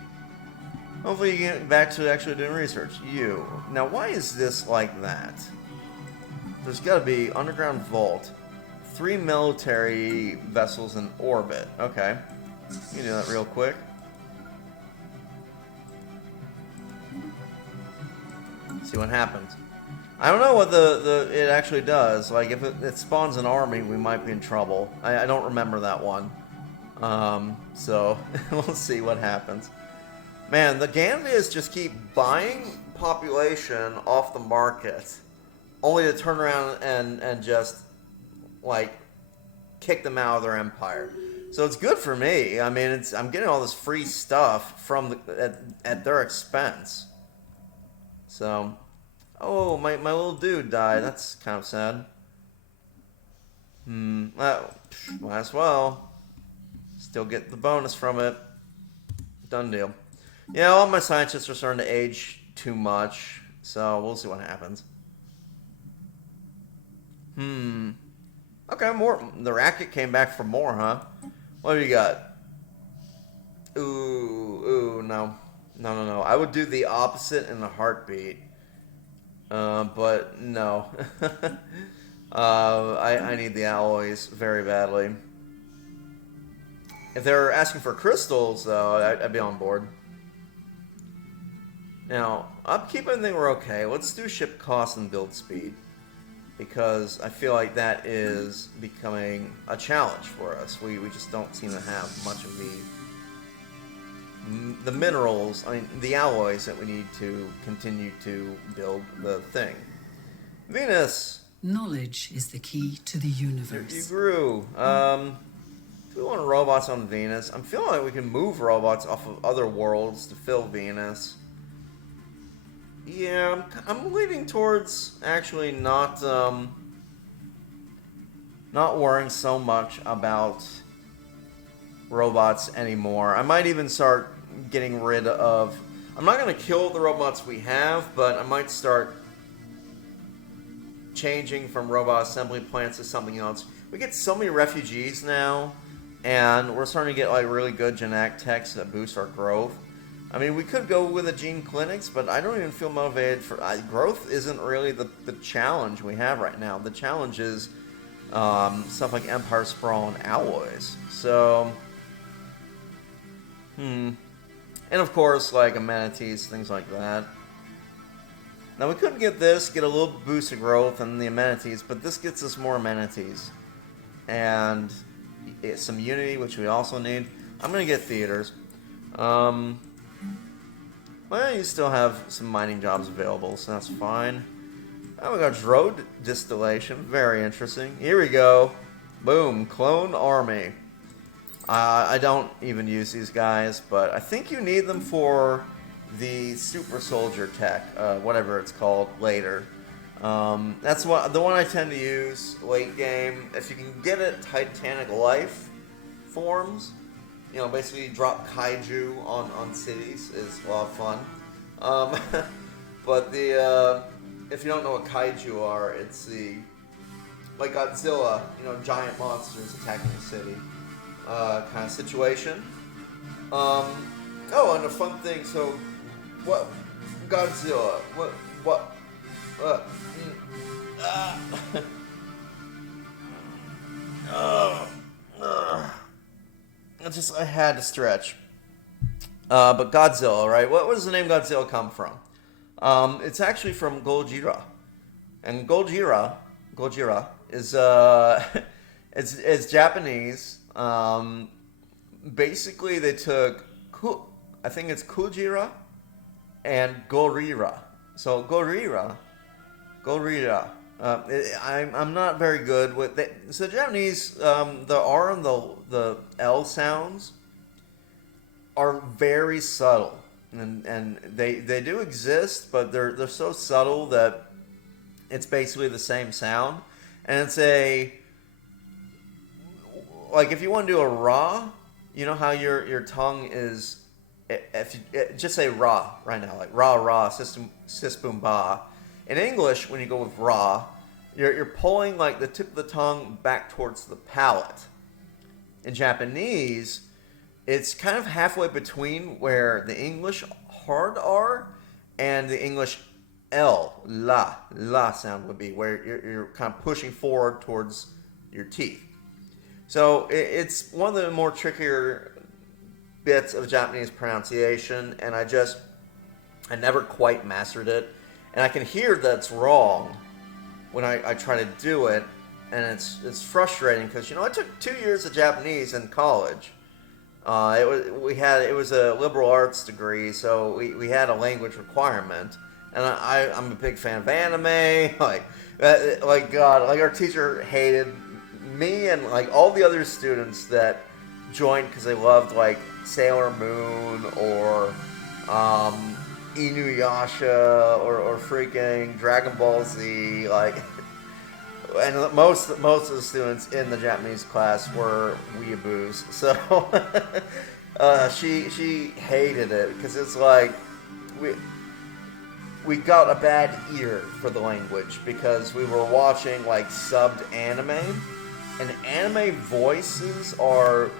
you get back to actually doing research. You. Now, why is this like that? There's got to be underground vault. 3 military vessels in orbit. Okay. You can do that real quick. See what happens. I don't know what it actually does. Like, if it spawns an army, we might be in trouble. I don't remember that one. So, we'll see what happens. Man, the Ganvias just keep buying population off the market, only to turn around and just, like, kick them out of their empire. So it's good for me. I mean, I'm getting all this free stuff from at their expense. So, oh, my little dude died. That's kind of sad. Well, might as well. Still get the bonus from it. Done deal. Yeah, all my scientists are starting to age too much, so we'll see what happens. Okay, more. The racket came back for more, huh? What do you got? Ooh, no. No. I would do the opposite in a heartbeat. But no. I need the alloys very badly. If they're asking for crystals, though, I'd be on board. Now, upkeep, I think we're okay. Let's do ship cost and build speed, because I feel like that is becoming a challenge for us. We just don't seem to have much of the minerals, I mean, the alloys that we need to continue to build the thing. Venus! Knowledge is the key to the universe. You grew. Do we want robots on Venus? I'm feeling like we can move robots off of other worlds to fill Venus. Yeah, I'm leaning towards actually not not worrying so much about robots anymore. I might even start getting rid of... I'm not going to kill the robots we have, but I might start changing from robot assembly plants to something else. We get so many refugees now, and we're starting to get like really good genetic techs that boost our growth. I mean, we could go with the gene clinics, but I don't even feel motivated for... growth isn't really the challenge we have right now. The challenge is stuff like Empire Sprawl and Alloys. So, and of course, like amenities, things like that. Now, we could get this, get a little boost of growth and the amenities, but this gets us more amenities. And some Unity, which we also need. I'm going to get theaters. Well, you still have some mining jobs available, so that's fine. Oh, we got drone distillation. Very interesting. Here we go. Boom. Clone army. I don't even use these guys, but I think you need them for the super soldier tech, whatever it's called, later. That's the one I tend to use late game. If you can get it Titanic Life forms, you know, basically drop kaiju on cities is a lot of fun. But if you don't know what kaiju are, it's like Godzilla, you know, giant monsters attacking the city kind of situation. Oh, and a fun thing. So, what Godzilla? What? I had to stretch. But Godzilla, right? Where does the name Godzilla come from? It's actually from Gojira. And Gojira is it's Japanese. Basically, they took I think it's Kujira and Gorira. So Gorira. I'm not very good with it. So Japanese, the R and the L sounds are very subtle, and they do exist, but they're so subtle that it's basically the same sound. And it's like if you want to do a ra, you know how your tongue is. If you just say ra right now, like ra sis boom ba. In English, when you go with ra, you're pulling like the tip of the tongue back towards the palate. In Japanese, it's kind of halfway between where the English hard R and the English L, la sound would be, where you're kind of pushing forward towards your teeth. So it's one of the more trickier bits of Japanese pronunciation, and I never quite mastered it. And I can hear that's wrong when I try to do it, and it's frustrating because, you know, I took 2 years of Japanese in college. It was a liberal arts degree, so we had a language requirement, and I'm a big fan of anime. Like God, like our teacher hated me and like all the other students that joined because they loved like Sailor Moon or Inuyasha or freaking Dragon Ball Z, like, and most of the students in the Japanese class were weeaboos, so she hated it because it's like we got a bad ear for the language because we were watching like subbed anime, and anime voices are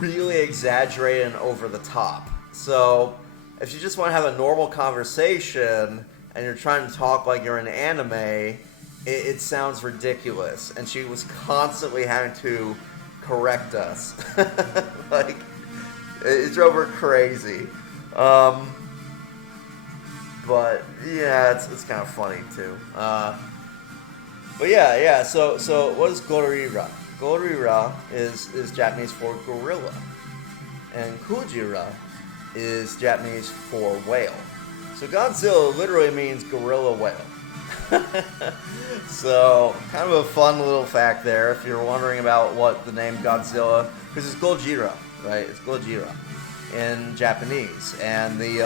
really exaggerated and over the top. So if you just want to have a normal conversation and you're trying to talk like you're in anime, it sounds ridiculous. And she was constantly having to correct us. Like, it drove her crazy. But yeah, it's kind of funny too. But yeah. So what is Gorira? Gorira is Japanese for gorilla, and Kujira is Japanese for whale. So Godzilla literally means gorilla whale. So kind of a fun little fact there if you're wondering about what the name Godzilla, because it's Gojira, right? It's Gojira in Japanese, and the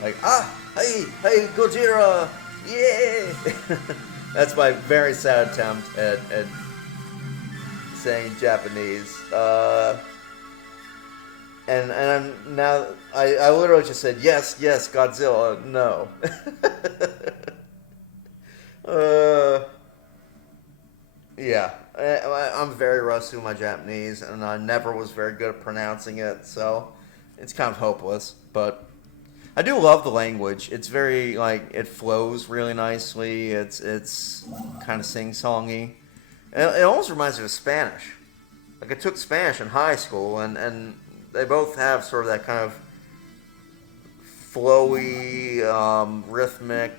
hey Gojira, yeah. That's my very sad attempt at saying Japanese. And I'm now I literally just said yes, Godzilla, no. Yeah, I'm very rusty with my Japanese, and I never was very good at pronouncing it, so it's kind of hopeless. But I do love the language. It's very it flows really nicely. It's kind of sing-songy. It almost reminds me of Spanish. Like I took Spanish in high school, and they both have sort of that kind of flowy, rhythmic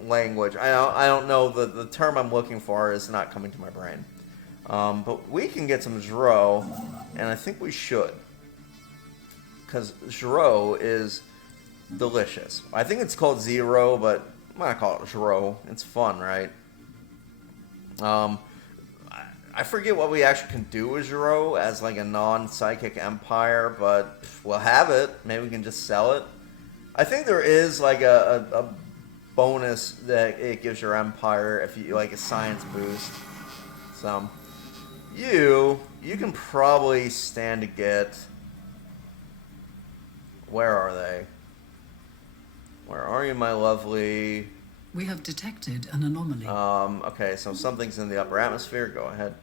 language. I don't know, the term I'm looking for is not coming to my brain. But we can get some Zero, and I think we should. Because Zero is delicious. I think it's called Zero, but I'm going to call it Zero. It's fun, right? I forget what we actually can do with Zero as like a non-psychic empire, but we'll have it. Maybe we can just sell it. I think there is like a bonus that it gives your empire if you like a science boost. So you can probably stand to get. Where are they? Where are you, my lovely? We have detected an anomaly. Okay, so something's in the upper atmosphere. Go ahead.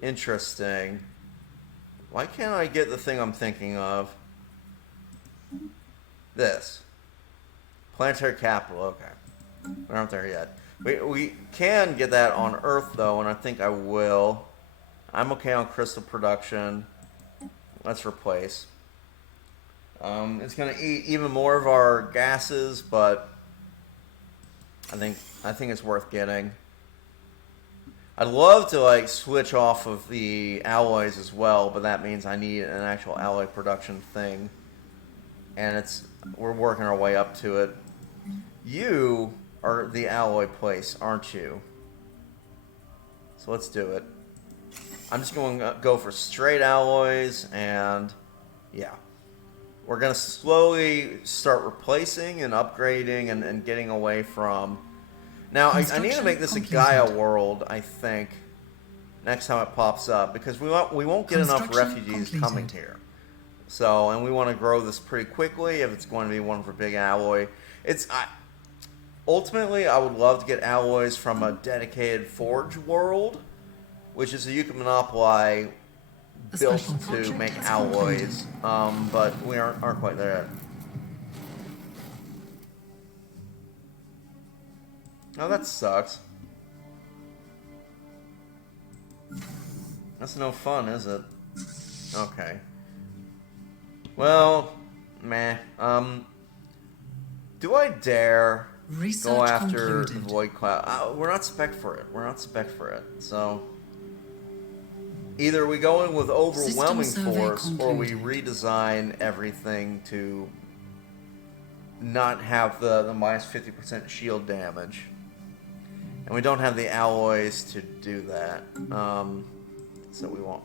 Interesting. Why can't I get the thing I'm thinking of? This. Planetary capital, okay. We aren't there yet. We can get that on Earth, though, and I think I will. I'm okay on crystal production. Let's replace. It's going to eat even more of our gases, but I think it's worth getting. I'd love to switch off of the alloys as well, but that means I need an actual alloy production thing, and we're working our way up to it. You are the alloy place, aren't you? So let's do it. I'm just going to go for straight alloys, and yeah. We're going to slowly start replacing and upgrading and getting away from... Now, I need to make this a Gaia world, I think, next time it pops up, because we won't get enough refugees coming here. So, and we want to grow this pretty quickly if it's going to be one for big alloy. Ultimately, I would love to get alloys from a dedicated forge world, which is so you can monopolize built to make alloys, but we aren't quite there yet. Oh, that sucks. That's no fun, is it? Okay. Well, meh. Do I dare go after the Void Cloud? We're not spec for it. So either we go in with overwhelming force, or we redesign everything to not have the minus 50% shield damage. And we don't have the alloys to do that. So we won't.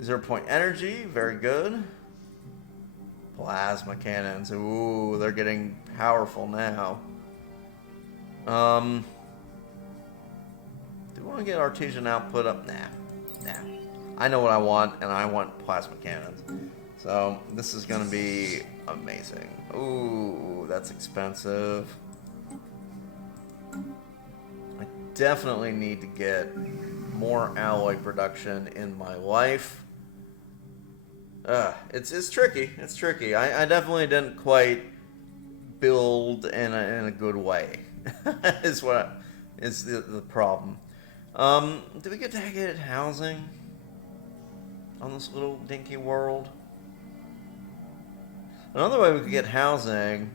0 point energy, very good. Plasma cannons, ooh, they're getting powerful now. Do we want to get artesian output up? Nah. I know what I want, and I want plasma cannons. So this is going to be amazing. Ooh, that's expensive. I definitely need to get more alloy production in my life. It's tricky. It's tricky. I definitely didn't quite build in a good way. is the problem. Do we get dedicated housing on this little dinky world? Another way we could get housing.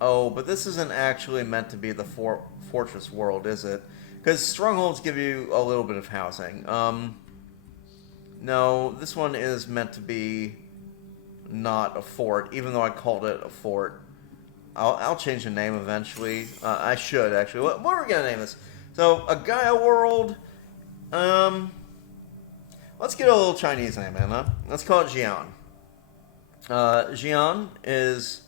Oh, but this isn't actually meant to be the fortress world, is it? Because strongholds give you a little bit of housing. No, this one is meant to be not a fort, even though I called it a fort. I'll change the name eventually. I should, actually. What are we going to name this? So, a Gaia world. Let's get a little Chinese name in, huh? Let's call it Xi'an. Xi'an is...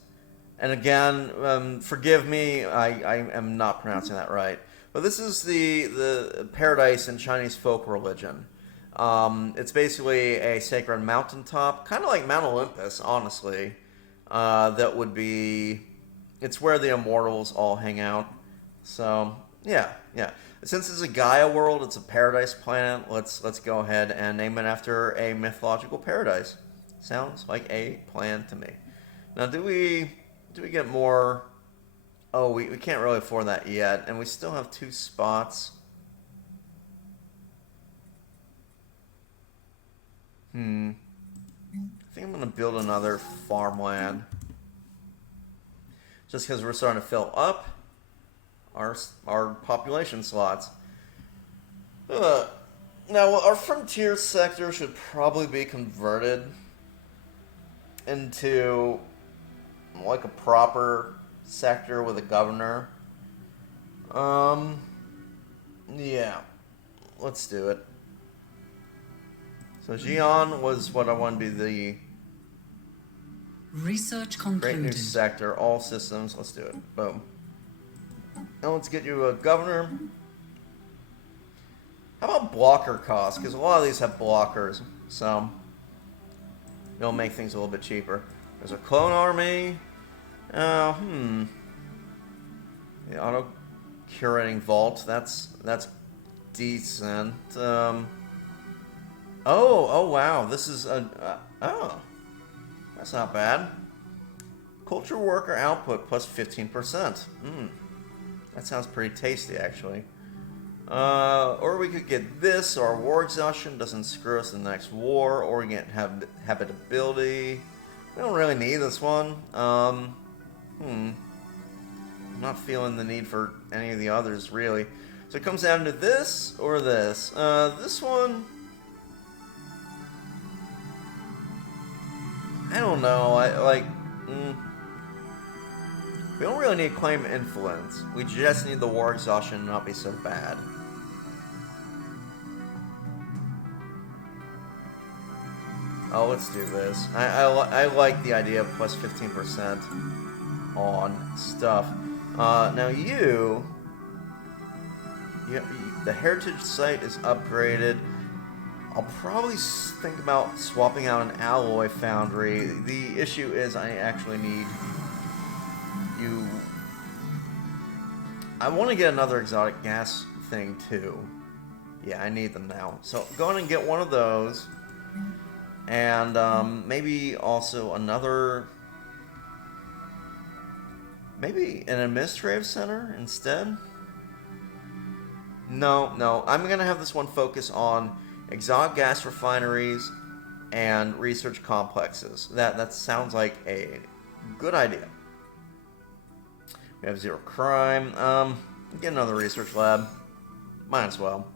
And again, forgive me, I am not pronouncing that right. But this is the paradise in Chinese folk religion. It's basically a sacred mountaintop, kind of like Mount Olympus, honestly. That would be... It's where the immortals all hang out. So, yeah. Since it's a Gaia world, it's a paradise planet, let's go ahead and name it after a mythological paradise. Sounds like a plan to me. Now, do we get more... Oh, we can't really afford that yet, and we still have 2 spots. I think I'm going to build another farmland. Just because we're starting to fill up our population slots. Now, our frontier sector should probably be converted into like a proper sector with a governor. Yeah, let's do it. So Xi'an was what I want to be the Research great new concluded. sector, all systems. Let's do it. Boom. Now let's get you a governor. How about blocker costs? Because a lot of these have blockers, so it'll make things a little bit cheaper. There's a clone army. The auto curating vault. That's decent. Oh wow. This is that's not bad. Culture worker output plus 15%. That sounds pretty tasty, actually. Or we could get this, so our war exhaustion doesn't screw us in the next war, or we get habitability. We don't really need this one. I'm not feeling the need for any of the others, really. So it comes down to this or this. This one... I don't know. We don't really need claim influence. We just need the war exhaustion to not be so bad. Oh, let's do this. I like the idea of plus 15% on stuff. Now the heritage site is upgraded. I'll probably think about swapping out an alloy foundry. The issue is I actually need you... I want to get another exotic gas thing too. Yeah, I need them now. So go on and get one of those. And maybe also another... Maybe an administrative center instead? No. I'm going to have this one focus on exotic gas refineries and research complexes. That sounds like a good idea. We have 0 crime. Get another research lab. Might as well.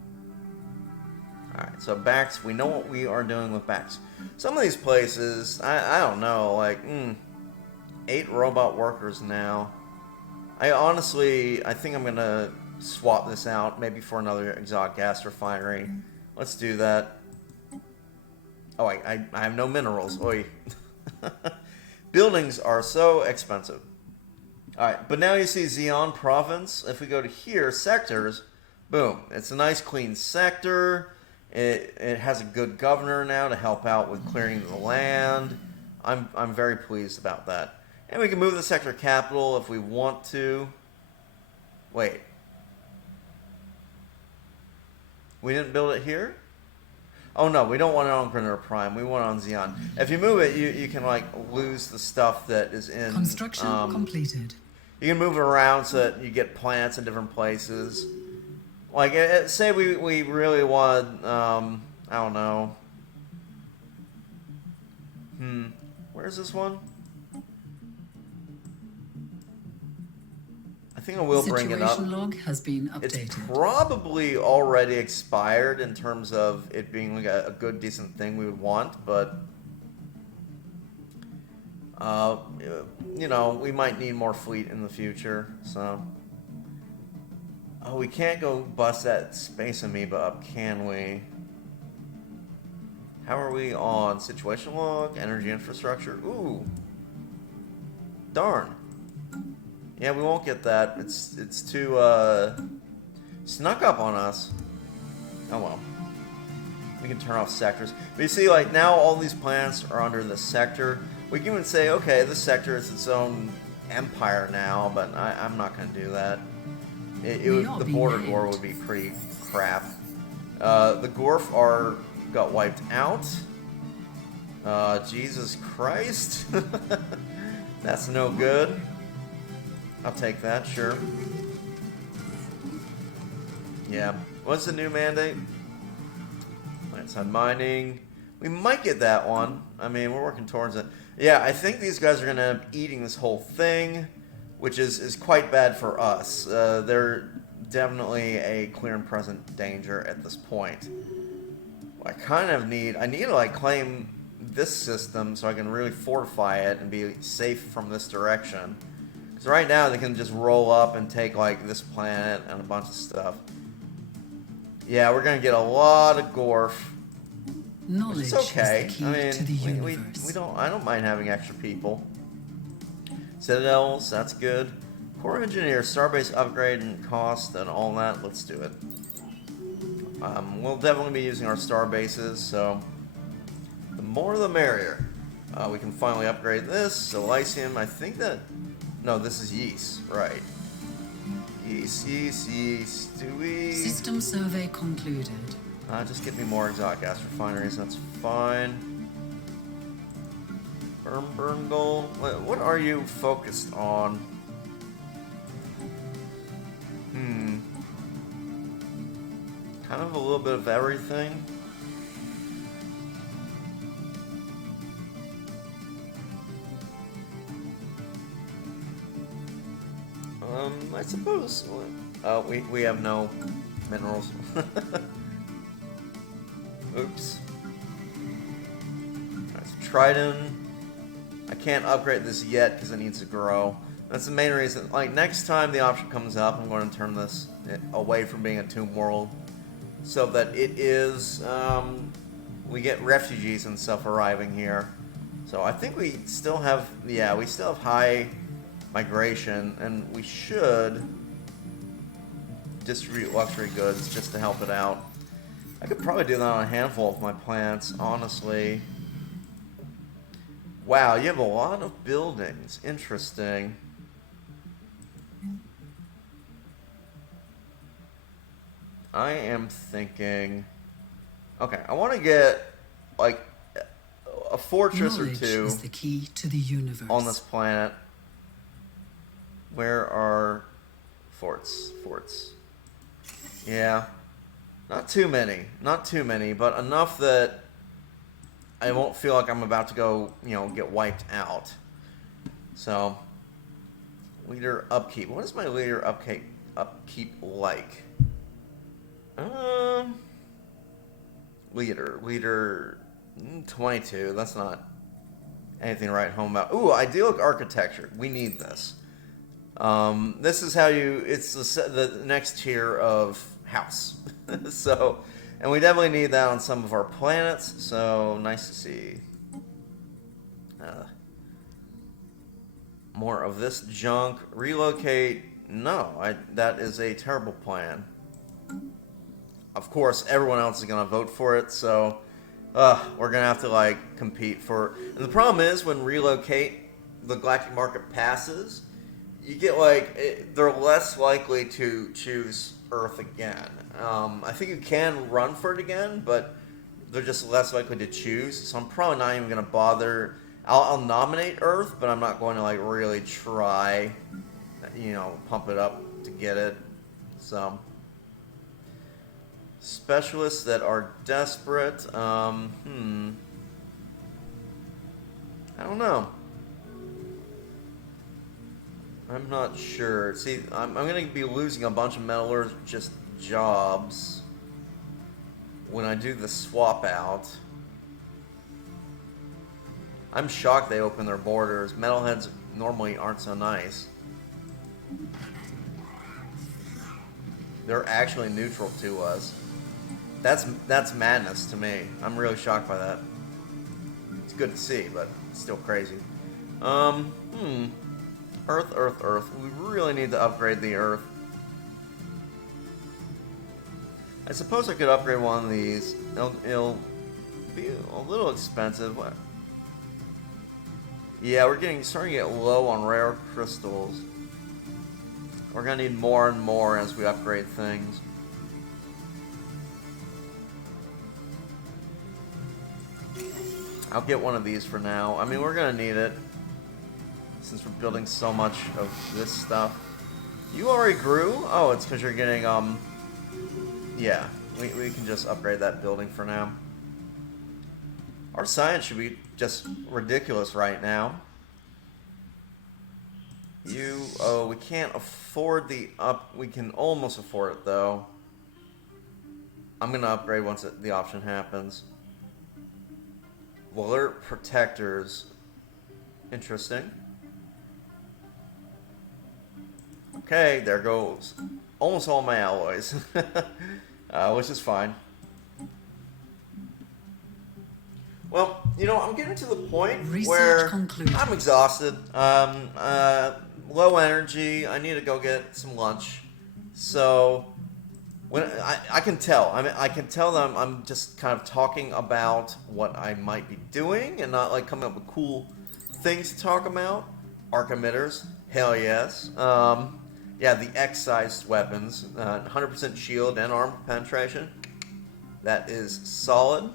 Alright, so Bax, we know what we are doing with Bax. Some of these places, I don't know, like, 8 robot workers now. I think I'm going to swap this out, maybe for another exotic gas refinery. Let's do that. Oh, I have no minerals. Oy. Buildings are so expensive. Alright, but now you see Xi'an province. If we go to here, sectors, boom. It's a nice clean sector. It has a good governor now to help out with clearing the land. I'm very pleased about that. And we can move the sector capital if we want to. Wait. We didn't build it here? Oh no, we don't want it on Grenadier Prime. We want it on Xi'an. If you move it, you can like lose the stuff that is in... Construction completed. You can move it around so that you get plants in different places. Like, say we really want, I don't know. Where's this one? I think I will bring it up. Situation log has been updated. It's probably already expired in terms of it being like a good, decent thing we would want, but... you know, we might need more fleet in the future, so... Oh, we can't go bust that space amoeba up, can we? How are we on situation log, energy infrastructure? Ooh. Darn. Yeah, we won't get that. It's too, Snuck up on us. Oh well. We can turn off sectors. But you see, like, now all these planets are under this sector. We can even say, okay, this sector is its own empire now, but I'm not going to do that. The border war would be pretty crap. The Gorf got wiped out. Jesus Christ. That's no good. I'll take that, sure. Yeah. What's the new mandate? Plant-side mining. We might get that one. I mean, we're working towards it. Yeah, I think these guys are going to end up eating this whole thing, which is quite bad for us. They're definitely a clear and present danger at this point. I need to, like, claim this system so I can really fortify it and be safe from this direction. Because right now they can just roll up and take, like, this planet and a bunch of stuff. Yeah, we're going to get a lot of Gorf. Knowledge It's okay. is the key I mean, to the universe. I don't mind having extra people. Citadels, that's good. Core engineer, starbase upgrade and cost and all that. Let's do it. We'll definitely be using our star bases, so the more the merrier. We can finally upgrade this. Elysium, I think that... No, this is yeast, right. Yeast. Do we... System survey concluded. Just give me more exotic gas refineries, that's fine. Burn gold. What are you focused on? Kind of a little bit of everything. I suppose. We have no minerals. Oops. Alright, so Trident. I can't upgrade this yet because it needs to grow. That's the main reason. Like, next time the option comes up, I'm going to turn this away from being a tomb world, so that it is, we get refugees and stuff arriving here. So I think we still have, yeah, we still have high migration, and we should distribute luxury goods just to help it out. I could probably do that on a handful of my plants, honestly. Wow, you have a lot of buildings. Interesting. I am thinking... Okay, I want to get, like, a fortress or two is the key to the universe. on this planet. Where are forts? Yeah. Not too many, but enough that I won't feel like I'm about to go, get wiped out. So, leader upkeep. What is my leader upkeep like? Leader 22. That's not anything to write home about. Ooh, idyllic architecture. We need this. This is how it's the next tier of house. So, and we definitely need that on some of our planets, so nice to see. More of this junk. Relocate. No, that is a terrible plan. Of course, everyone else is going to vote for it, so we're going to have to, like, compete for... And the problem is, when relocate, the galactic market passes, you get, like, they're less likely to choose Earth again. I think you can run for it again, but they're just less likely to choose, so I'm probably not even going to bother. I'll nominate Earth, but I'm not going to, like, really try, pump it up to get it. So, specialists that are desperate, I don't know. I'm not sure. See, I'm going to be losing a bunch of metallurgist jobs when I do the swap out. I'm shocked they open their borders. Metalheads normally aren't so nice. They're actually neutral to us. That's madness to me. I'm really shocked by that. It's good to see, but it's still crazy. Earth. We really need to upgrade the Earth. I suppose I could upgrade one of these. It'll be a little expensive. Yeah, we're starting to get low on rare crystals. We're gonna need more and more as we upgrade things. I'll get one of these for now. I mean, we're gonna need it since we're building so much of this stuff. You already grew? Oh, it's because you're getting, yeah, we can just upgrade that building for now. Our science should be just ridiculous right now. Oh, we can't afford we can almost afford it, though. I'm gonna upgrade once the option happens. Alert protectors. Interesting. Okay, there goes almost all my alloys, which is fine. Well, you know, I'm getting to the point where I'm exhausted. Low energy. I need to go get some lunch. So when I can tell, I can tell them I'm just kind of talking about what I might be doing and not like coming up with cool things to talk about. Arc emitters, hell yes. Yeah, the X-sized weapons, 100% shield and armor penetration. That is solid.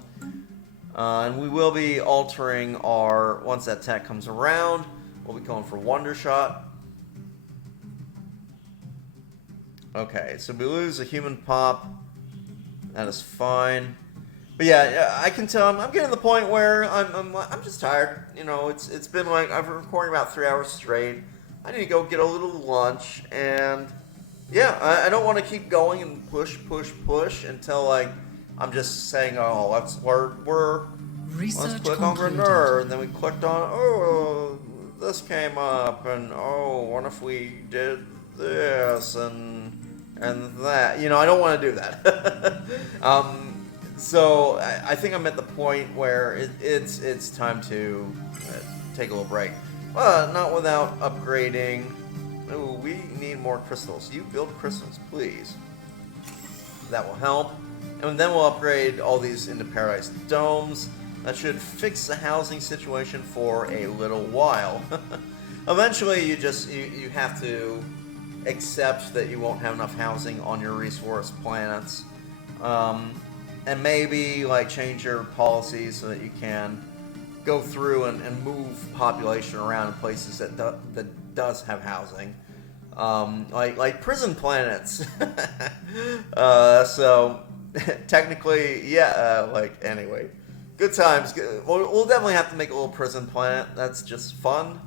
And we will be altering once that tech comes around, we'll be going for Wonder Shot. Okay, so we lose a human pop. That is fine. But yeah, I can tell I'm getting to the point where I'm just tired. You know, it's been like I've been recording about 3 hours straight. I need to go get a little lunch, and yeah, I don't want to keep going and push until like I'm just saying, oh, let's click on Greneur, and then we clicked on, this came up, and what if we did this and that? You know, I don't want to do that. So I think I'm at the point where it's time to take a little break. But not without upgrading. Ooh, we need more crystals. You build crystals, please. That will help. And then we'll upgrade all these into Paradise Domes. That should fix the housing situation for a little while. Eventually, you have to accept that you won't have enough housing on your resource planets. And maybe like change your policies so that you can go through and move population around in places that does have housing, like prison planets. So technically, yeah. Anyway, good times. We'll definitely have to make a little prison planet. That's just fun.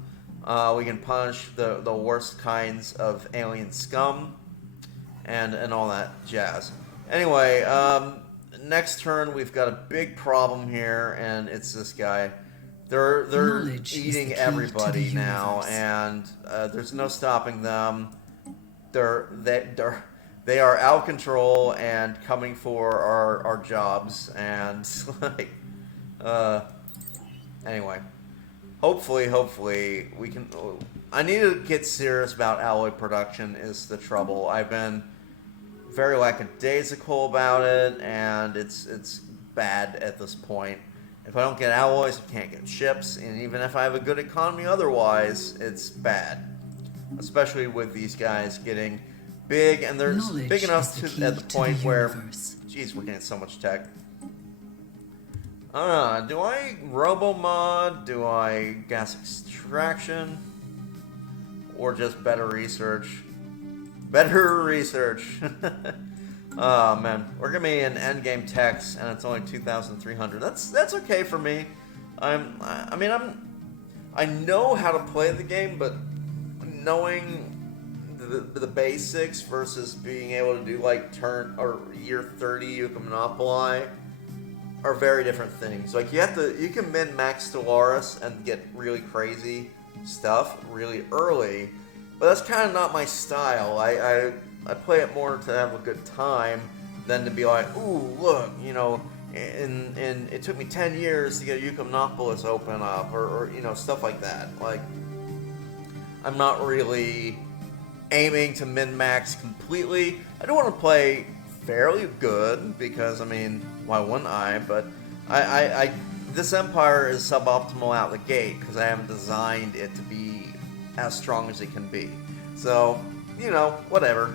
We can punish the worst kinds of alien scum, and all that jazz. Anyway, next turn we've got a big problem here, and it's this guy. They're eating everybody now, and there's no stopping them. They are out of control and coming for our jobs, and like anyway, hopefully we can. I need to get serious about alloy production. Is the trouble? I've been very lackadaisical about it, and it's bad at this point. If I don't get alloys, I can't get ships, and even if I have a good economy otherwise, it's bad. Especially with these guys getting big, and they're big enough at the point where, geez, we're getting so much tech. Do I robo-mod? Do I gas extraction? Or just better research? Better research! Oh man, we're gonna be in endgame techs, and it's only 2,300. That's okay for me. I know how to play the game, but knowing the basics versus being able to do like turn or year 30 UNE Monopoly are very different things. Like you can min-max Stellaris and get really crazy stuff really early, but that's kind of not my style. I play it more to have a good time than to be like, ooh, look, you know, and it took me 10 years to get UNE Monopolis open up, or you know, stuff like that. Like, I'm not really aiming to min-max completely. I don't want to play fairly good because, I mean, why wouldn't I? But I this Empire is suboptimal out the gate because I haven't designed it to be as strong as it can be. So, you know, whatever.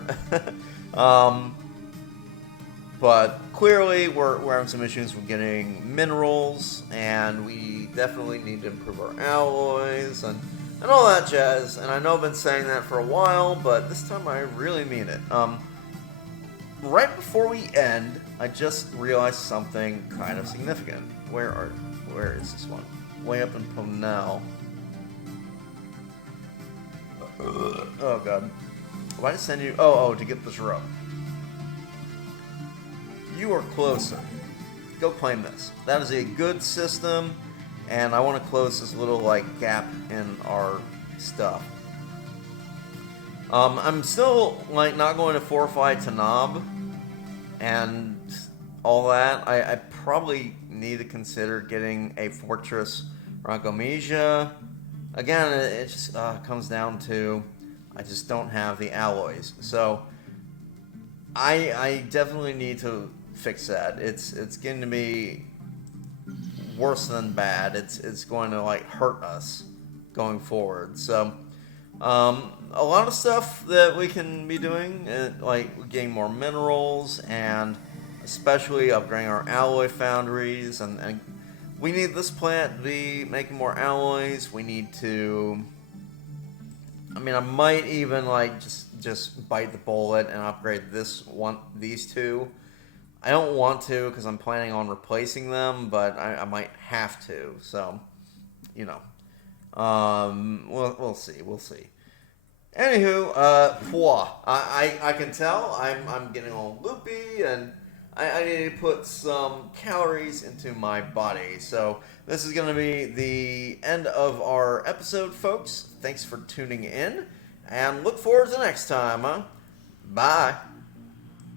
But clearly we're having some issues with getting minerals, and we definitely need to improve our alloys and all that jazz. And I know I've been saying that for a while, but this time I really mean it. Right before we end, I just realized something kind of significant. Where is this one? Way up in Ponell. Oh god. Why did I send you? Oh, to get this rope. You are closer. Go claim this. That is a good system, and I want to close this little gap in our stuff. I'm still not going to fortify Tanab and all that. I probably need to consider getting a Fortress Rankomisia. Again, it just comes down to I just don't have the alloys. So I definitely need to fix that. It's getting to be worse than bad. It's going to hurt us going forward. So a lot of stuff that we can be doing, like getting more minerals and especially upgrading our alloy foundries, and we need this plant to be making more alloys. We need to, I mean, I might even just bite the bullet and upgrade these two. I don't want to because I'm planning on replacing them, but I might have to. So, you know, we'll see. Anywho, I can tell I'm getting all loopy, and I need to put some calories into my body. So this is going to be the end of our episode, folks. Thanks for tuning in, and look forward to next time. Bye.